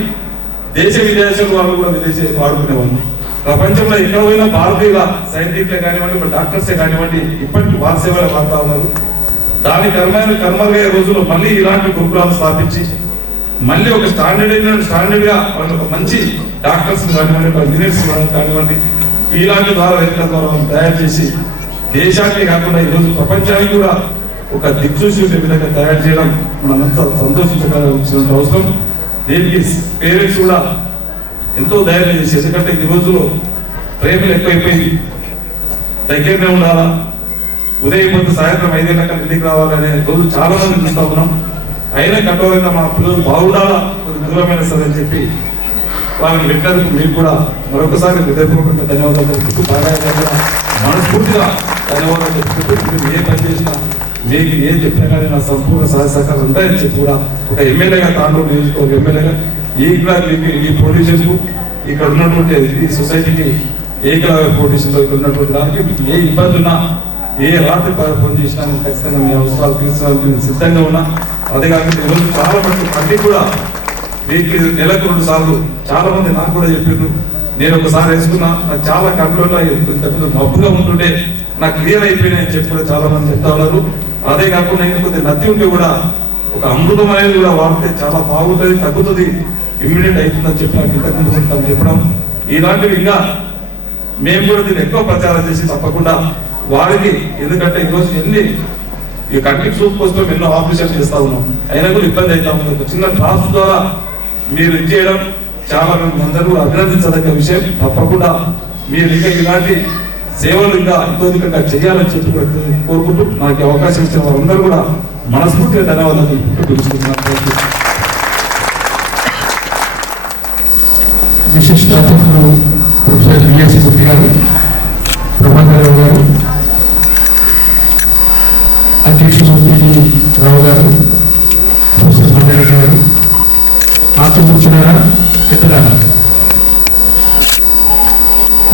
దేశ విదేశాల వాళ్ళు కూడా వాడుకునేవాళ్ళు. ప్రపంచంలో ఎక్కడ పోయినా భారతీయుల సైంటిస్టులే కానివ్వండి, డాక్టర్సే కానివ్వండి ఇప్పటికీ వారి సేవలు వాడుతూ ఉన్నారు. దాని కనుమరుగయ్యే రోజుల్లో మళ్ళీ ఇలాంటి గురుకులాలు స్థాపించి మళ్ళీ ఒక స్టాండర్డ్ గా ఒక మంచి డాక్టర్స్ కానివ్వండి, ఇంజనీర్స్ కానివ్వండి ఇలాంటి ద్వారా రైతుల ద్వారా తయారు చేసి దేశానికి కాకుండా ఈరోజు ప్రపంచానికి కూడా ఒక దిక్సూచి విధంగా తయారు చేయడం మనంతా సంతోషించాల్సిన అవసరం. దీనికి పేరెంట్స్ కూడా ఎంతో ధైర్యం చేసి, ఎందుకంటే ఈ రోజులో ప్రేమలు ఎక్కువైపోయింది, దగ్గరనే ఉండాలా, ఉదయం పొద్దు సాయంత్రం 5 గంటలకు ఇంటికి రావాలనే రోజు చాలా మంది చూస్తూ ఉన్నాం. అయినా కట్టోరైనా మా పిల్లలు బాగుండాలా, దూరమైన సరని చెప్పి వాళ్ళని పెట్టేందుకు మీకు కూడా మరొకసారి హృదయపూర్వకంగా ధన్యవాదాలు చెప్పుకుంటూ బాగా మనస్ఫూర్తిగా ధన్యవాదాలు చెప్పుకుంటూ మీరు ఏ పని చేసినా మీకు ఏం చెప్పినా కానీ నా సంపూర్ణ సహాయ సహకారం ఉంటాయని చెప్పి కూడా ఒక ఎమ్మెల్యేగా తాండూరు నియోజకవర్గ ఎమ్మెల్యేగా ఈ పొల్యూషన్కు ఇక్కడ ఉన్నటువంటి ఈ సొసైటీకి ఏకలాగా పొల్యూషన్లో ఇక్కడ ఉన్నటువంటి దానికి మీకు ఏ ఇబ్బంది ఉన్నా, ఏ రాత్రి పని చేసినా ఖచ్చితంగా మీ అవసరాలు తీర్చడానికి నేను సిద్ధంగా ఉన్నా. అదే కాకుండా ఈరోజు చాలా మంది అన్ని కూడా వీటికి నెలకు 2 సార్లు చాలా మంది నాకు కూడా చెప్పిండ్రు. నేను ఒకసారి వేసుకున్నా, నాకు చాలా కంట్రోల్లో మబ్బుగా ఉంటుండే నాకు క్లియర్ అయిపోయినాయని చెప్పి కూడా చాలా మంది చెప్తా ఉన్నారు. అదే కాకుండా ఇంకా కొద్దిగా నత్తి ఉంటే కూడా ఒక అమృతం అనేది కూడా వాడితే చాలా బాగుంటుంది, తగ్గుతుంది, ఇమ్మీడియట్ అవుతుందని చెప్పి నాకు ఇంతకుముందు తను చెప్పడం. ఇలాంటివి ఇంకా మేము కూడా దీన్ని ఎక్కువ ప్రచారం చేసి తప్పకుండా వారికి, ఎందుకంటే ఈరోజు ఈ కంటికి సూప్ కోసం ఎన్నో ఆపరేషన్ చేస్తా ఉన్నాం, అయినా కూడా ఇబ్బంది అవుతా ఉంది. ఒక చిన్న క్లాస్ ద్వారా మీరు ఇచ్చేయడం చాలా మేము అందరూ అభినందించదగ్గ విషయం. తప్పకుండా మీరు ఇంకా ఇలాంటి సేవలు ఇంకా ఇతోధికంగా చేయాలని చెప్పి కోరుకుంటూ నాకు అవకాశం ఇచ్చిన వారందరూ కూడా మనస్ఫూర్తిగా ధన్యవాదాలు తెలుసుకుంటున్నాను. విశిష్ట అతిథులు ప్రొఫెసర్ బిఎస్ మూర్తి గారు, ప్రభాకర్ రావు గారు, అధ్యక్షుడు పిటి రావు గారు, ప్రొఫెసర్ మంజరెడ్డి గారు, మాతో కూర్చున్నారా పెద్దలారా,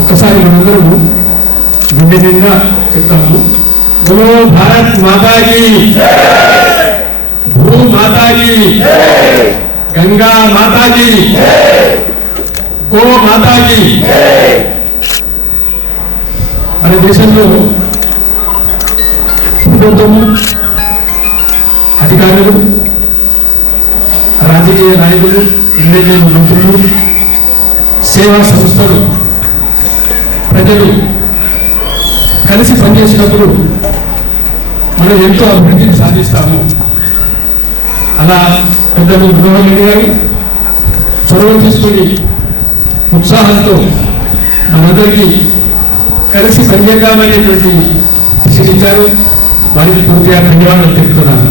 ఒక్కసారి మనందరూ గుండె నిండా చెప్తాము, బోలో భారత్ మాతాజీ, భూ మాతాజీ, గంగా మాతాజీ, గో మాతాజీ. మన దేశంలో ప్రభుత్వము, అధికారులు, రాజకీయ నాయకులు, ఎమ్మెల్యే మంత్రులు, సేవా సంస్థలు, ప్రజలు కలిసి పనిచేసినప్పుడు మనం ఎంతో అభివృద్ధిని సాధిస్తాము. అలా పెద్దలు మనోహర్ రెడ్డి గారు చొరవ తీసుకుని ఉత్సాహంతో మనందరికీ కలిసి పనిచేద్దామనేటువంటి దిశనిచ్చారు. వారికి పూర్తిగా ధన్యవాదాలు తెలుపుతున్నాను.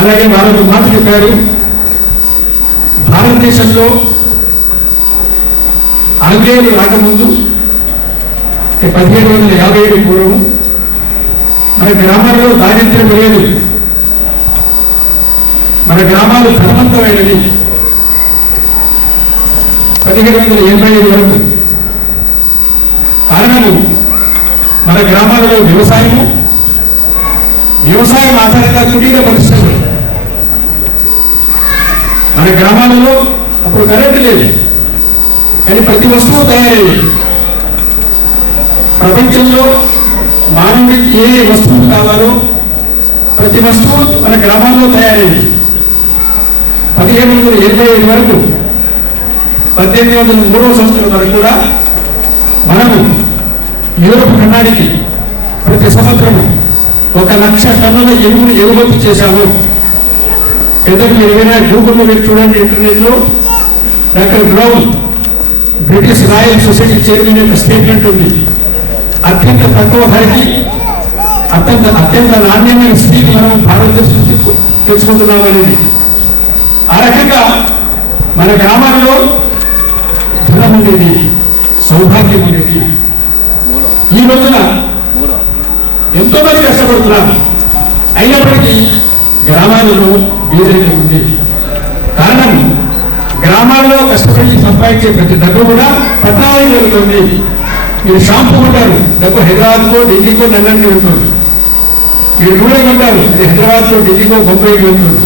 అలాగే మరొక మాట చెప్పారు, భారతదేశంలో ఆంగ్లేయులు రాకముందు 1757 పూర్వము మన గ్రామాల్లో దారిద్ర్యం లేదు, మన గ్రామాలు ధనవంతమైనవి. 1785 వరకు కారణము మన గ్రామాలలో వ్యవసాయం ఆధారిత కుటీర పరిశ్రమలు. మన గ్రామాలలో అప్పుడు కరెంటు లేదు, కానీ ప్రతి వస్తువు తయారయ్యేది. ప్రపంచంలో మానవుడికి ఏ వస్తువు కావాలో ప్రతి వస్తువు మన గ్రామాల్లో తయారయ్యేది. 1775 వరకు 1803వ సంవత్సరం వరకు కూడా మనము యూరోప్ ఖండానికి ప్రతి సంవత్సరము 1,00,000 టన్నుల ఎరువును ఎగుమతి చేశాము. పెద్దలు ఏమైనా గూగుల్లో మీరు చూడండి, ఇంటర్నెట్లో doctor brown British royal society chairman యొక్క స్టేట్మెంట్ ఉంది. అత్యంత తక్కువ ధరకి అత్యంత నాణ్యమైన స్థితికి మనం భారతదేశం తెచ్చుకుంటున్నాం అనేది. ఆ రకంగా మన గ్రామాల్లో ధనం ఉండేది, సౌభాగ్యం ఉండేది. ఈ రోజున ఎంతో మంది కష్టపడుతున్నారు, అయినప్పటికీ గ్రామాలలో బీదరికం ఉంది. కారణం, గ్రామాల్లో కష్టపడి సంపాదించే ప్రతి డబ్బు కూడా పట్టణానికి వెళ్తుంది. మీరు షాంపూ కొంటారు, డబ్బు హైదరాబాద్కో ఢిల్లీకో లండన్కి వెళ్తుంది. మీరు నూనె కొంటారు, అది హైదరాబాద్కో ఢిల్లీకో బొంబాయికి వెళ్తుంది.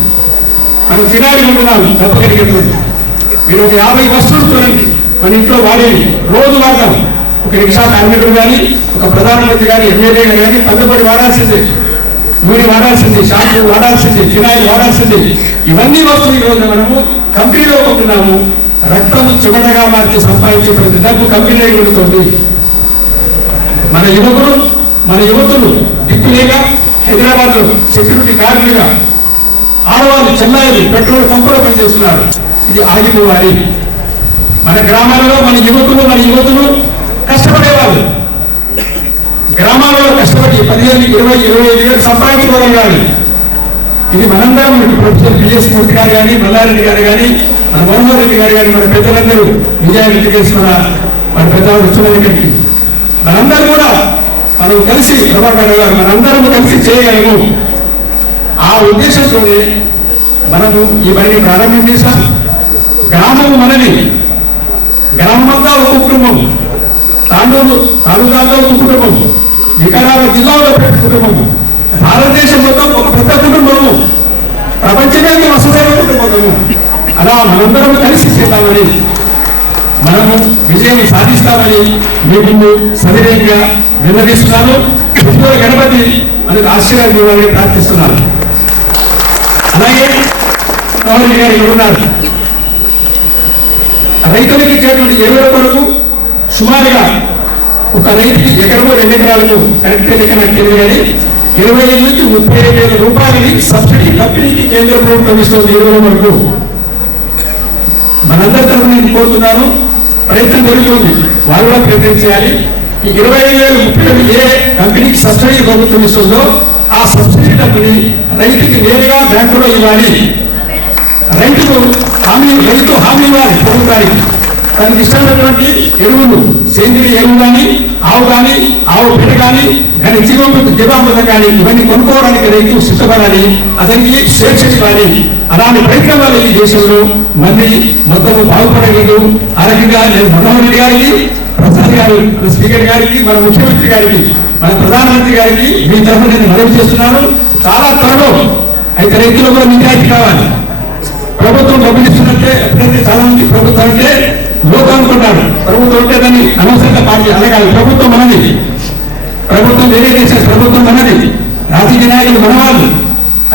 మనం ఫినాయిల్ కొంటున్నాము, డబ్బు ఎక్కడికి వెళ్తుంది. మీరు ఒక 50 వస్తువులు చూడండి, మన ఇంట్లో వాడేవి రోజు వాడతాం. ఒక రిక్షా కార్మికుడు కానీ, ఒక ప్రధానమంత్రి కానీ, ఎమ్మెల్యే కానీ పద్ధపడి వాడాల్సిందే. నూనె వాడాల్సింది, షాంపూ వాడాల్సింది, ఫినాయిల్ వాడాల్సింది. ఇవన్నీ వస్తువులు ఈరోజు మనము కంపెనీలో కొంటున్నాము. రక్తం చివరగా మార్చి సంపాదించే ప్రతి డబ్బు కంపెనీ కొడుతుంది. మన యువతులు దిక్కులేక హైదరాబాద్ లో సెక్యూరిటీ గార్డులుగా, ఆడవాళ్ళు చెన్నైలు పెట్రోల్ పంపులో పనిచేస్తున్నారు. ఇది ఆగిపోవాలి. మన గ్రామాలలో మన యువతులు కష్టపడేవాళ్ళు, గ్రామాలలో కష్టపడి 15, 20, 25 ఏళ్ళు సంపాదించుకోగలగాలి. ఇది మనందరం, ప్రొఫెసర్ బిఎస్ మూర్తి గారు కానీ, మల్లారెడ్డి గారు కానీ, మన మనోహర్ రెడ్డి గారు కానీ, మన పెద్దలందరూ విజయాన్ని చేస్తున్న మన పెద్దవాళ్ళు వచ్చినప్పటికీ మనందరూ కూడా మనం కలిసి, ప్రభాకర్ గారు మనందరం కలిసి చేయగలము. ఆ ఉద్దేశంతోనే మనము ఈ పనిని ప్రారంభం చేశాం. గ్రామము మనది, గ్రామమంతా ఒక కుటుంబం, తాలూకాలో ఒక కుటుంబం, వికారాబాద్ జిల్లాలో ఒక కుటుంబము, భారతదేశ భారతదేశం మొత్తం ఒక పెద్ద కుటుంబము, ప్రపంచమే ఒక వసుదైవ కుటుంబము. అలా మనందరం కలిసి చేద్దామని, మనము విజయం సాధిస్తామని మీకు సవినయంగా విన్నవిస్తున్నాను. గణపతి మనకు ఆశీర్వాదం ఇవ్వాలని ప్రార్థిస్తున్నాను. అలాగే గవర్నర్ గారు ఇక్కడ ఉన్నారు. రైతులకు ఇచ్చేటువంటి ఎరువుల కొరకు సుమారుగా ఒక రైతుకి ఎకరము 2 ఎకరాలకు కరెక్ట్ నాకు తెలియదు కానీ 25 నుంచి 30,000 రూపాయలని సబ్సిడీ కంపెనీకి కేంద్ర ప్రభుత్వం ఇస్తుంది ఎరువుల వరకు. మనందరి తరఫున నేను కోరుతున్నాను, ప్రయత్నం జరుగుతుంది, వాళ్ళు కూడా ప్రయత్నం చేయాలి. ఈ 25,000 30,000 ఏ కంపెనీకి సబ్సిడీ ప్రభుత్వం ఇస్తుందో ఆ సబ్సిడీ డబ్బుని రైతుకి నేరుగా బ్యాంకులో ఇవ్వాలి. రైతు హామీ ఇవ్వాలి ప్రభుత్వానికి. తనకి ఇష్టమైనటువంటి ఎరువులు, సేంద్రియ ఎరువు కానీ, ఆవు కానీ, ఆవు పిడ కానీ, కానీ జీవామృతం కానీ ఇవన్నీ కొనుక్కోవడానికి రైతు సిద్ధపడాలి. అతనికి స్వేచ్ఛ ఇవ్వాలి. అలాంటి ప్రయత్నాలు ఈ దేశంలో మంది మొత్తం బాగుపడలేదు. ఆ రకంగా నేను మనోహర్ రెడ్డి గారికి, ప్రసాద్ గారు స్పీకర్ గారికి, మన ముఖ్యమంత్రి గారికి, మన ప్రధానమంత్రి గారికి మీ తరఫున నేను మనవి చేస్తున్నాను. చాలా త్వరలో అయితే రైతులు కూడా నిజాయితీ కావాలి. ప్రభుత్వం డబ్బులు ఇస్తున్నట్టే ఎప్పుడైతే చాలా మంది ప్రభుత్వం అంటే లోకం అనుకుంటారు. ప్రభుత్వం అంటే దాన్ని అనవసరంగా పార్టీ అలా కాదు. ప్రభుత్వం మనది, ప్రభుత్వం వేరే దేశం, ప్రభుత్వం మనది. రాజకీయ నాయకులు మనవాళ్ళు,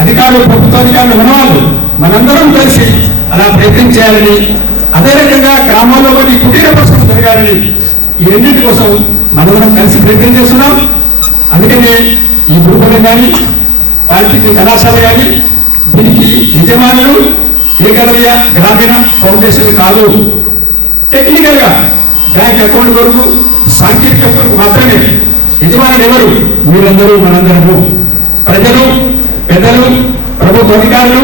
అధికారులు, ప్రభుత్వ అధికారులు మనవాళ్ళు. మనందరం కలిసి అలా ప్రయత్నం చేయాలని, అదే రకంగా గ్రామాల్లో కొన్ని కుటీర కోసం జరగాలని, ఈ రెండింటి కోసం మనందరం కలిసి ప్రయత్నం చేస్తున్నాం. అందుకనే ఈ గురుకులం కానీ, పాలిటెక్నిక్ కళాశాల కానీ దీనికి యజమానులు ఏకలవ్య గ్రామీణ ఫౌండేషన్ కాదు. టెక్నికల్ గా బ్యాంక్ అకౌంట్ వరకు, సాంకేతిక వరకు మాత్రమే యజమానులు ఎవరు? మీరందరూ, మనందరము. ప్రజలు, పెద్దలు, ప్రభుత్వ అధికారులు,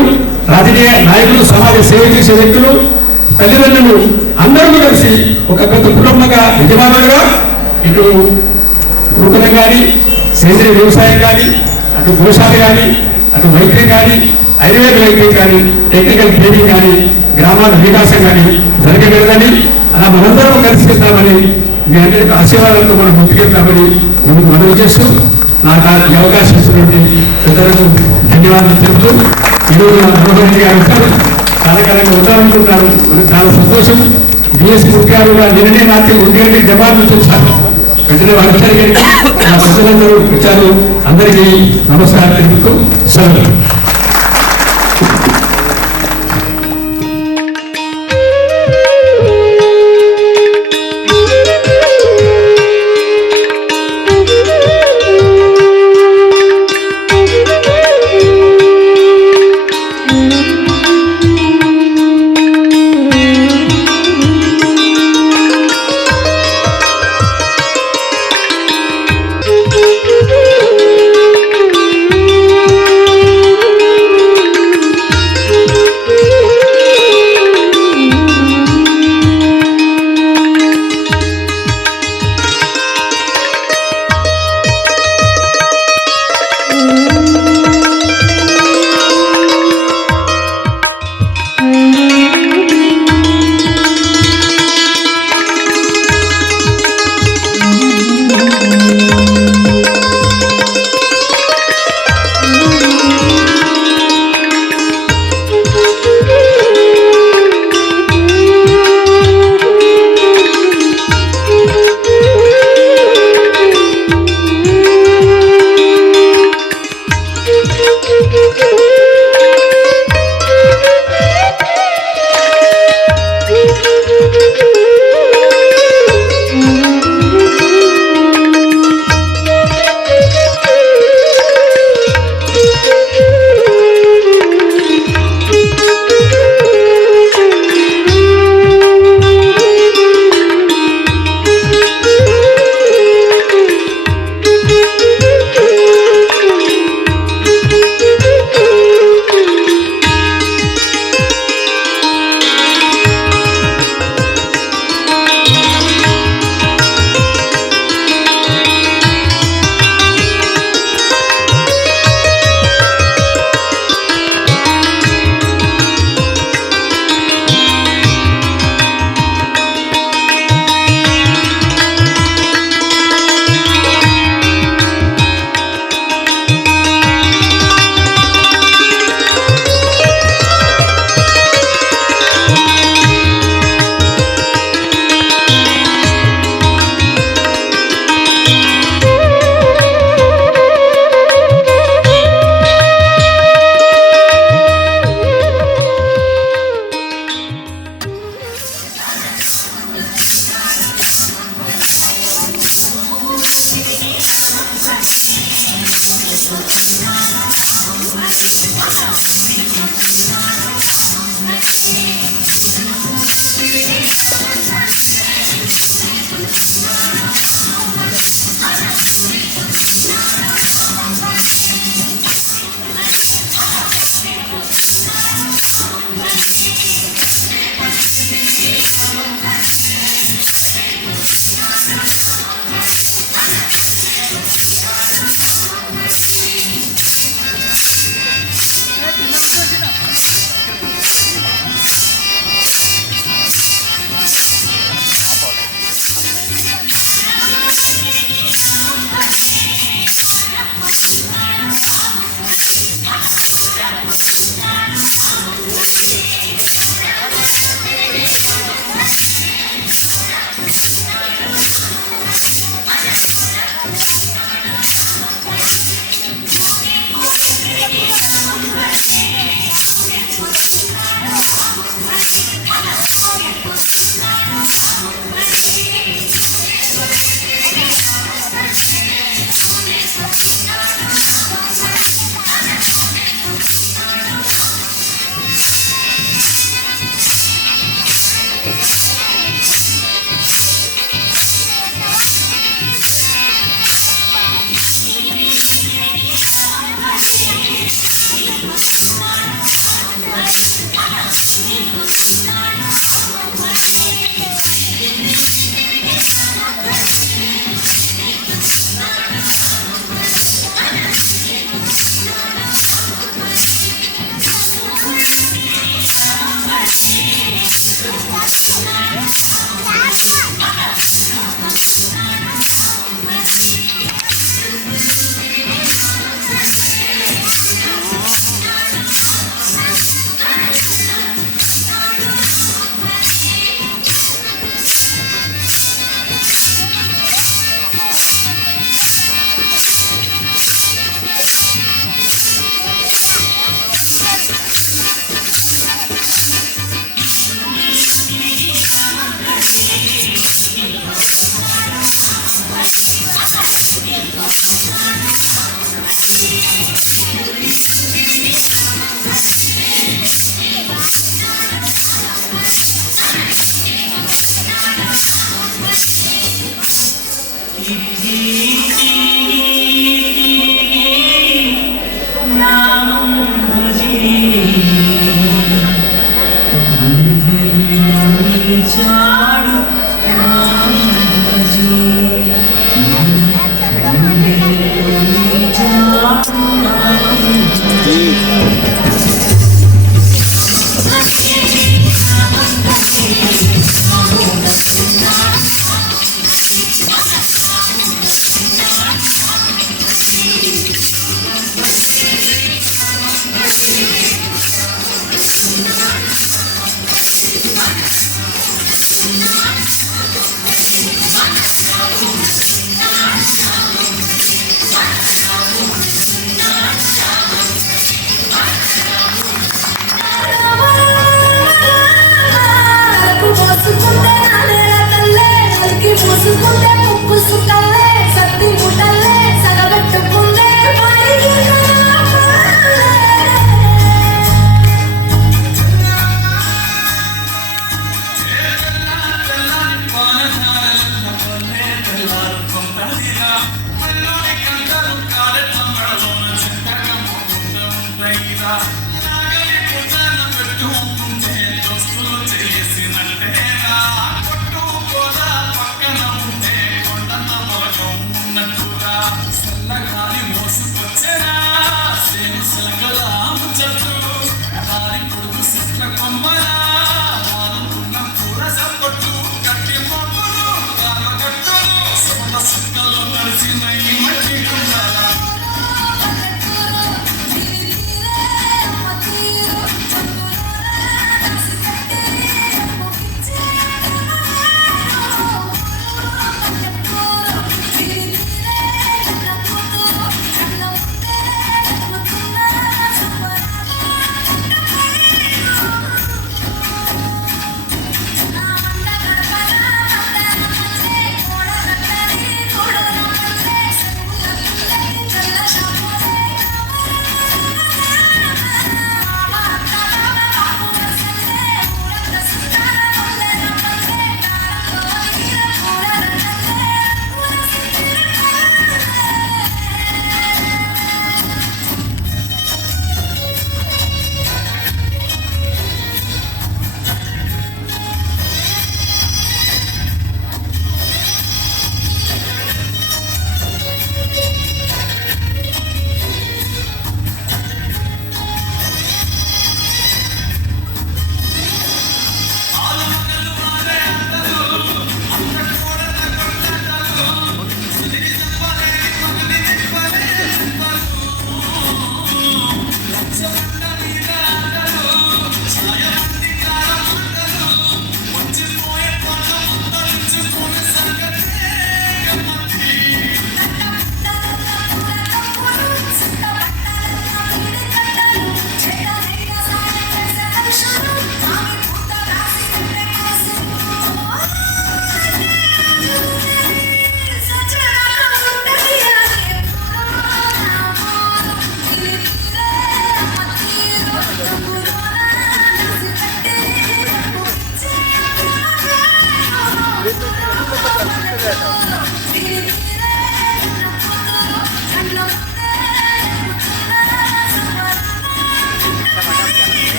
రాజకీయ నాయకులు, సమాజ సేవ చేసే వ్యక్తులు, తల్లిదండ్రులు అందరూ కలిసి ఒక పెద్ద కుటుంబంగా యజమానులుగా ఇటు వృత్తులం కానీ, సేంద్రియ వ్యవసాయం కానీ, అటు గోశాల కానీ, అటు వైద్యం కానీ, ఆయుర్వేద వైద్యం కానీ, టెక్నికల్ ట్రైనింగ్ కానీ, గ్రామాల వికాసం కానీ జరగగలదని, అలా మనందరం కలిసి చేద్దామని, మీ అందరికీ ఆశీర్వాదాలతో మనం ముందుకెళ్తామని ముందుకు మనవి చేస్తూ, నాకు ఈ అవకాశం ఇచ్చినటువంటి పెద్దలకు ధన్యవాదాలు చెబుతూ, ఈరోజు మనోహర్ రెడ్డి గారు ఉంటారు, కాలకాలంగా ఉండాలనుకుంటున్నారు. మనకు చాలా సంతోషం. బిఎస్సీ గారు నిన్ననే రాత్రి 1 గంటకి జవాబు నుంచి వచ్చారు. వెంటనే వారు ప్రజలందరూ వచ్చారు. అందరికీ నమస్కారం తెలుపుతూ సెలవు.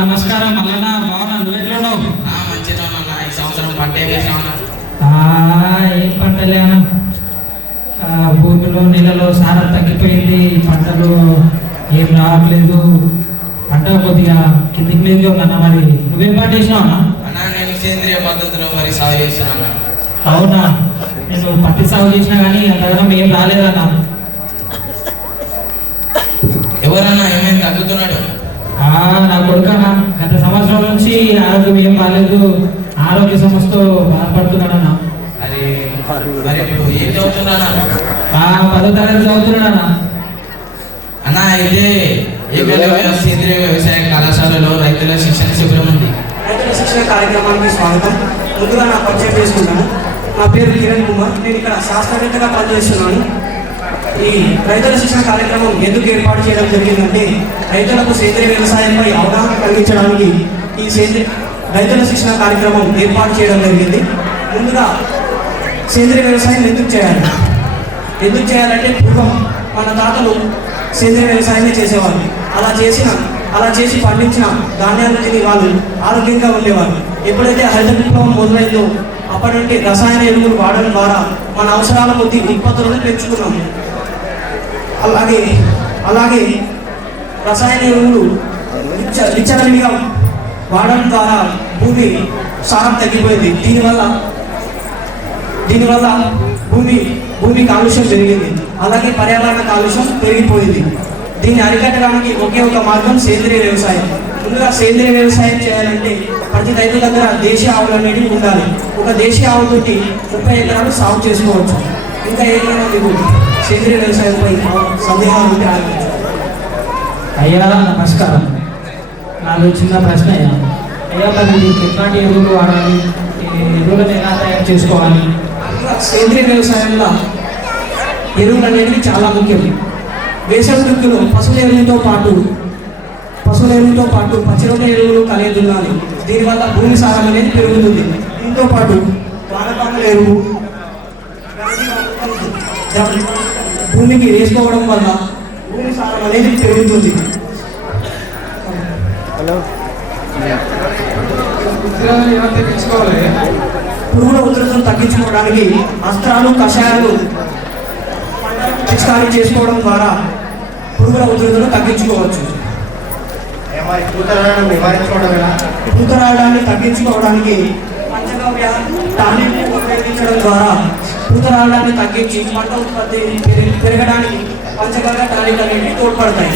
నమస్కారం మల్లన్న, బాగున్నా? నువ్వు ఎట్లున్నావు? మంచిగా ఉన్నా. ఈ సంవత్సరం పంట ఏం వేసినావు? ఏం పంటలేనా, భూమిలో నీళ్ళలో సారం తగ్గిపోయింది, పంటలు ఏం రావట్లేదు, పంట కొద్దిగా కిందికి మీదకి ఉన్నా. మరి నువ్వేం పంట వేసినావు అన్నా? నేను సేంద్రియ పద్ధతిలో మరి సాగు చేస్తున్నాను. అవునా? నేను పత్తి సాగు చేసినా కానీ అంతగానం ఏం రాలేదన్నా. ఎవరన్నా ఏమేమి తగ్గుతున్నాడు? నా కొడుకన్నా గత సంవత్సరం నుంచి ఆరోగ్యం ఏం బాగాలేదు, ఆరోగ్య సమస్యతో బాధపడుతున్నాడన్నా. అది మరి ఇప్పుడు ఏం చదువుతున్నానా? 10వ తరగతి చదువుతున్నాడన్నా. అన్న అయితే ఏకలవ్య సేంద్రియ వ్యవసాయ కళాశాలలో రైతుల శిక్షణ శిబిరం ఉంది. రైతుల శిక్షణ కార్యక్రమానికి స్వాగతం. ముందుగా నా పరిచయం చేసుకుంటాను. నా పేరు కిరణ్ కుమార్. నేను ఇక్కడ శాస్త్రవేత్తగా పనిచేస్తున్నాను. ఈ రైతుల శిక్షణ కార్యక్రమం ఎందుకు ఏర్పాటు చేయడం జరిగిందంటే, రైతులకు సేంద్రియ వ్యవసాయంపై అవగాహన కలిగించడానికి ఈ రైతుల శిక్షణ కార్యక్రమం ఏర్పాటు చేయడం జరిగింది. ముందుగా సేంద్రియ వ్యవసాయం ఎందుకు చేయాలంటే పూర్వం మన తాతలు సేంద్రియ వ్యవసాయమే చేసేవాళ్ళు. అలా చేసి పండించిన ధాన్యాలు తిని వాళ్ళు ఆరోగ్యంగా ఉండేవారు. ఎప్పుడైతే హరిత విప్లవం మొదలైందో అప్పటి నుండి రసాయన ఎరువులు వాడడం ద్వారా మన అవసరాల కొద్ది ఉత్పత్తులను పెంచుకున్నాము. అలాగే రసాయన ఎరువులు విచ్చలవిడిగా వాడడం ద్వారా భూమి సారం తగ్గిపోయింది. దీనివల్ల భూమి కాలుష్యం పెరిగింది. అలాగే పర్యావరణ కాలుష్యం పెరిగిపోయింది. దీన్ని అరికట్టడానికి ఒకే ఒక మార్గం సేంద్రియ వ్యవసాయం. ముందుగా సేంద్రియ వ్యవసాయం చేయాలంటే ప్రతి రైతు దగ్గర దేశీయ ఆవులు అనేవి ఉండాలి. ఒక దేశీయ ఆవుతోటి 30 ఎకరాలు సాగు చేసుకోవచ్చు. ఇంకా ఏమైనా మీకు సేంద్రియ వ్యవసాయంపై సందేహాలు ఉంటే ఆలోచించు. అయ్యా నమస్కారం. నాది చిన్న ప్రశ్న అయ్యా, మరి ఎట్లాంటి ఎరువులు వాడాలి, ఎరువులను ఎలా తయారు చేసుకోవాలి? సేంద్రియ వ్యవసాయంలో ఎరువులు అనేవి చాలా ముఖ్యం. వేసవి దుక్కులు పశువుల ఎరువులతో పాటు పచ్చిరొట్ట ఎరువులు కలిగి ఉండాలి. దీనివల్ల భూమి సారం అనేది పెరుగుతుంది. దీంతో పాటు వానపాముల ఎరువు భూమికి వేసుకోవడం వల్ల భూమి సారం అనేది పెరుగుతుంది. పురుగుల ఉధృతిని తగ్గించుకోవడానికి అస్త్రాలు, కషాయాలు పిచికారీ చేసుకోవడం ద్వారా పురుగుల ఉధృతిని తగ్గించుకోవచ్చు. పూతరాడాన్ని తగ్గించుకోవడానికి పంచగవ్య టానిక్ ఉపయోగించడం ద్వారా పూతరాడాన్ని తగ్గించి పంట ఉత్పత్తి పెరగడానికి పంచగవ్య టానిక్ అనేవి తోడ్పడతాయి.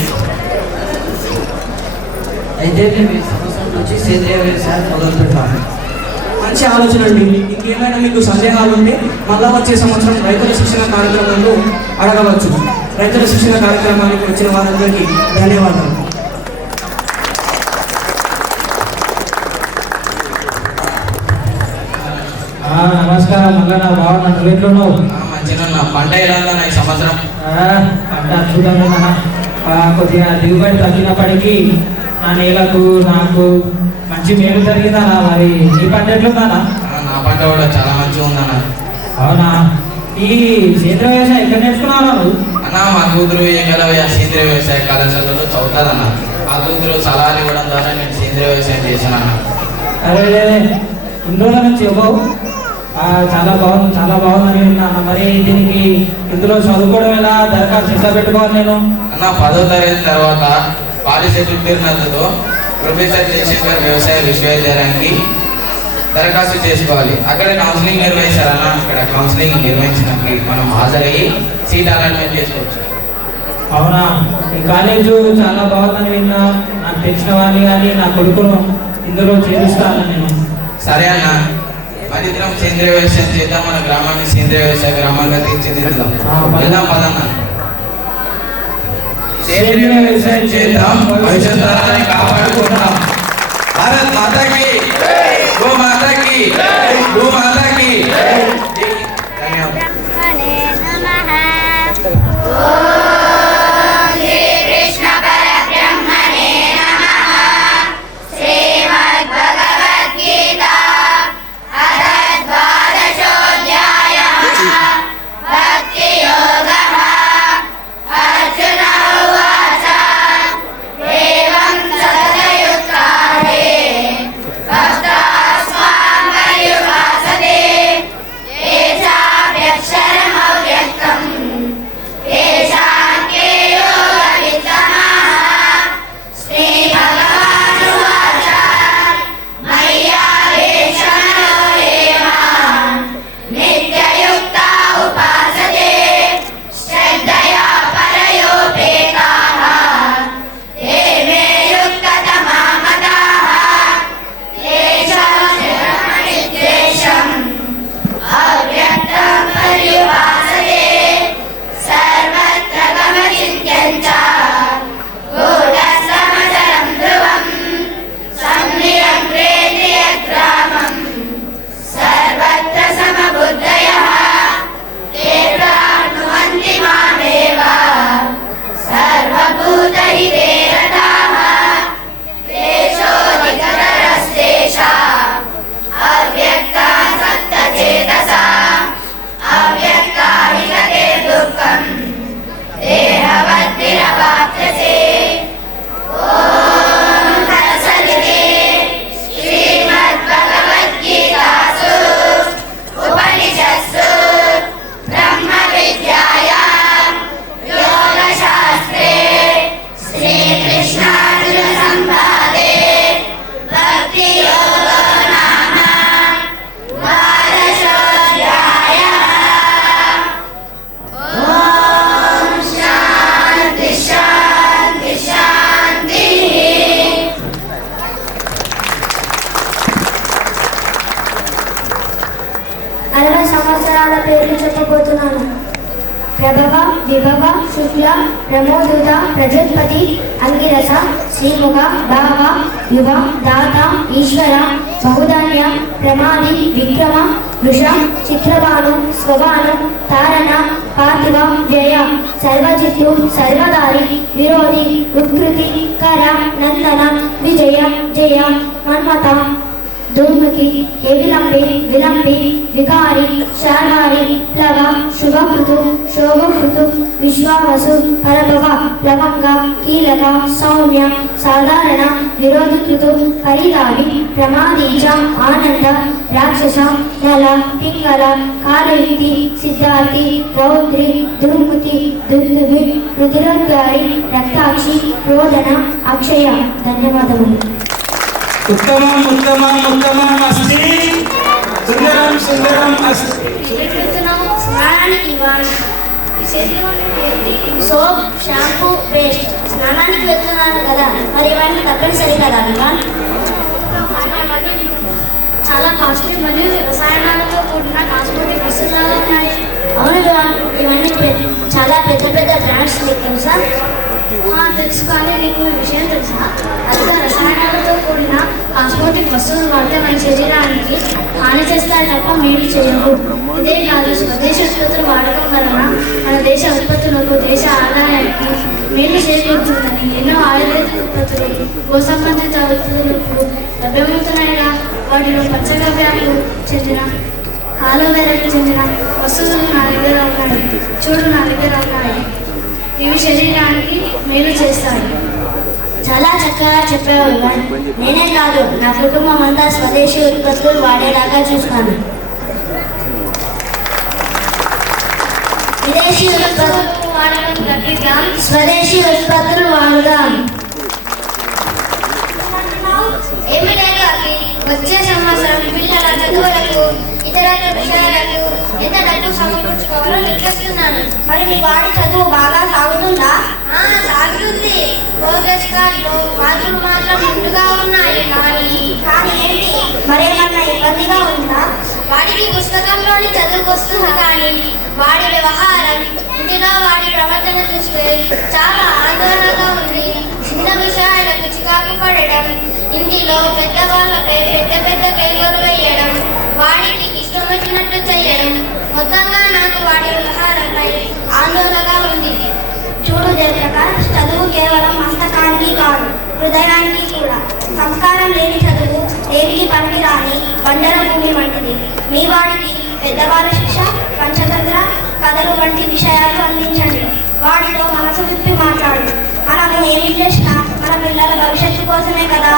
అయితే మేము ఈ సంవత్సరం నుంచి సేంద్రియ వ్యవసాయం మొదలు పెట్టాము. మంచి ఆలోచన అండి. ఇంకేమైనా మీకు సందేహాలు ఉంటే మళ్ళా వచ్చే సంవత్సరం రైతుల శిక్షణ కార్యక్రమంలో అడగవచ్చు. రైతుల శిక్షణ కార్యక్రమానికి వచ్చిన వారందరికీ ధన్యవాదాలు. నమస్కారం మల్లన్న, బాగున్నా? నువ్వు ఎట్లున్నావు? మంచిగా. పంట ఎలా ఉందన్న ఈ సంవత్సరం? పంట అద్భుతంగా. కొద్దిగా దిగుబడి తగ్గినప్పటికీ నా నేలకు నాకు మంచి మేలు జరిగిందా? మరి నీ పంట ఎట్లుందా? నా పంట కూడా చాలా మంచిగా ఉందన్న. అవునా? ఈ సేంద్రియ వ్యవసాయం ఎక్కడ నేర్చుకున్నావు నువ్వు? అన్న మా కూతురు ఏకలవ్య సేంద్రియ వ్యవసాయ కళాశాలలో చదువుతుందన్న. ఆ కూతురు సలహాలు ఇవ్వడం ద్వారా నేను సేంద్రియ వ్యవసాయం చేశానన్న. అరే ఇన్ని రోజుల నుంచి ఇవ్వవు. చాలా బాగుందని విన్నాను. మరి దీనికి ఇందులో చదువుకోవడం ఎలా, దరఖాస్తు ఎట్లా పెట్టుకోవాలి నేను? అన్న 10వ తరగతి తర్వాత పాలిసెట్ ఉత్తీర్ణతతో ప్రొఫెసర్ జయశంకర్ వ్యవసాయ విశ్వవిద్యాలయానికి దరఖాస్తు చేసుకోవాలి. అక్కడ కౌన్సిలింగ్ నిర్వహించాలన్న. అక్కడ కౌన్సిలింగ్ నిర్వహించడానికి మనం హాజరయ్యి సీట్ అలాట్మెంట్ చేసుకోవచ్చు. అవునా? ఈ కాలేజు చాలా బాగుందని విన్నా. నాకు తెలిసిన వాళ్ళు కానీ నా కొడుకును ఇందులో చేరుస్తాను నేను. సరే అన్న, మరి దినం సేంద్రియ వ్యవసాయం చేద్దాం. మన గ్రామాన్ని సేంద్రియ వ్యవసాయ గ్రామంగా తీర్చిదిద్దాం. వెళ్దాం పదన్న. సేంద్రియ వ్యవసాయం చేద్దాం, భవిష్యత్ తరాన్ని కాపాడుకుందాం. భారత్ మాతాకి, గో మాతాకి, గో మాతాకి. అర్జున చెప్పబోతున్నాను. ప్రభవ విభవ శుక్ల ప్రమోదుత ప్రజత్పతి అంగిరస శ్రీముఖ భావ యువ దాత ఈశ్వర బహుధాన్య ప్రమాది విక్రమ వృషం చిత్రభాను స్వభాను తారణ పార్థివ వ్యయ సర్వజిత్తు సర్వదారి విరోధి ఉత్కృతి కర నందన విజయ జయ మన్మత దుర్ముఖి ఏవిలంబి విలంబి వికారి శార్వారి ప్లవ శుభకృతు శోభకృతు విశ్వావసు పరభవ ప్లవంగ కీలక సౌమ్య సాధారణ విరోధికృతు పరిదావి ప్రమాదీచ ఆనంద రాక్షస నల పింగళ కాలయుక్తి సిద్ధార్థి రౌద్రి దుర్ముతి దుర్నుభి రుధిరోద్గారి రక్తాక్షి రోదన అక్షయ. ధన్యవాదములు. ఉత్తమం ఉత్తమం ఉత్తమం అస్తి సుందరం సుందరం అస్తి. స్నానానికి సోప్ షాంపూ పేస్ట్ స్నానానికి వెళ్తున్నాను కదా, మరి ఇవన్నీ తప్పనిసరి కదా ఇవాన్? చాలా కాస్ట్లీ మరియు రసాయనాలతో కూడిన కాస్మెటిక్ వస్తువులు ఉన్నాయి. అవును ఇవాన్, ఇవన్నీ చాలా పెద్ద పెద్ద బ్రాండ్స్ మీకు తెలుసా? తెలుసు, కానీ నీకు విషయం తెలుసా? అధిక రసాయనాలతో కూడిన కాస్మెటిక్ వస్తువులు వాడితే మన శరీరానికి హాని చేస్తాయి తప్ప మేలు చేయవు. ఇదే కాదు, స్వదేశీ ఉత్పత్తులు వాడటం వలన మన దేశ ఉత్పత్తులకు దేశ ఆదాయానికి మేలు చేకూరుతుందని ఎన్నో ఆయుర్వేద ఉత్పత్తులు గో సంబంధిత ఉత్పత్తులకు లభ్యమవుతున్నాయిగా. వాటిలో పచ్చగవ్యాలకు చెందిన ఆలోవేరాకు చెందిన వస్తువులు నా దగ్గర ఉన్నాయి. చూడు, నా దగ్గర ఉన్నాయి. ఇవి శరీరానికి మేలు చేస్తాయి. చాలా చక్కగా చెప్పావు. నేనే కాదు, నా కుటుంబం అంతా స్వదేశీ ఉత్పత్తులు వాడేలాగా చూస్తాను. విదేశీ ఉత్పత్తులు వాడడం తగ్గిద్దాం, స్వదేశీ ఉత్పత్తులు వాడుదాం. ఏమి లేదు అవి, వచ్చే సంవత్సరం పిల్లల చదువులకు ఇతర విషయాలకు ఎంత డబ్బు సమకూర్చుకోవాలో నిర్ణయిస్తున్నాను. మరి మీ వాడి చదువు బాగా సాగుతుందా? సాగుతుంది. ప్రోగ్రెస్ కార్డులో మార్కులు మాత్రం ముందుగా ఉన్నాయి. కానీ ఏంటి, మరేమన్నా ఇబ్బందిగా ఉందా? వాడికి పుస్తకంలోని చదువుకు వస్తుంది, కానీ వాడి వ్యవహారం, ఇంటిలో వాడి ప్రవర్తన చూస్తే చాలా ఆందోళనగా ఉంది. చిన్న విషయాలకు చికాకు పడడం, ఇంటిలో పెద్దవాళ్ళపై పెద్ద పెద్ద కేకలు వేయడం, వాడికి ఇష్టం వచ్చినట్టు చేయడం, మొత్తంగా నాకు వాడి వ్యవహారంపై ఆందోళనగా ఉంది. చూడు జయప్రకాష్, చదువు కేవలం హస్తకానికి కాదు, హృదయానికి కూడా. సంస్కారం లేని చదువు దేనికి పనికిరాని బండర భూమి వంటిది. మీ వాడికి పెద్దవాళ్ళ శిక్ష, పంచతంత్ర కథలు వంటి విషయాలు అందించండి. వాడితో మనసు విప్పి మాట్లాడు. మనము ఏమి చేసినా మన పిల్లల భవిష్యత్తు కోసమే కదా.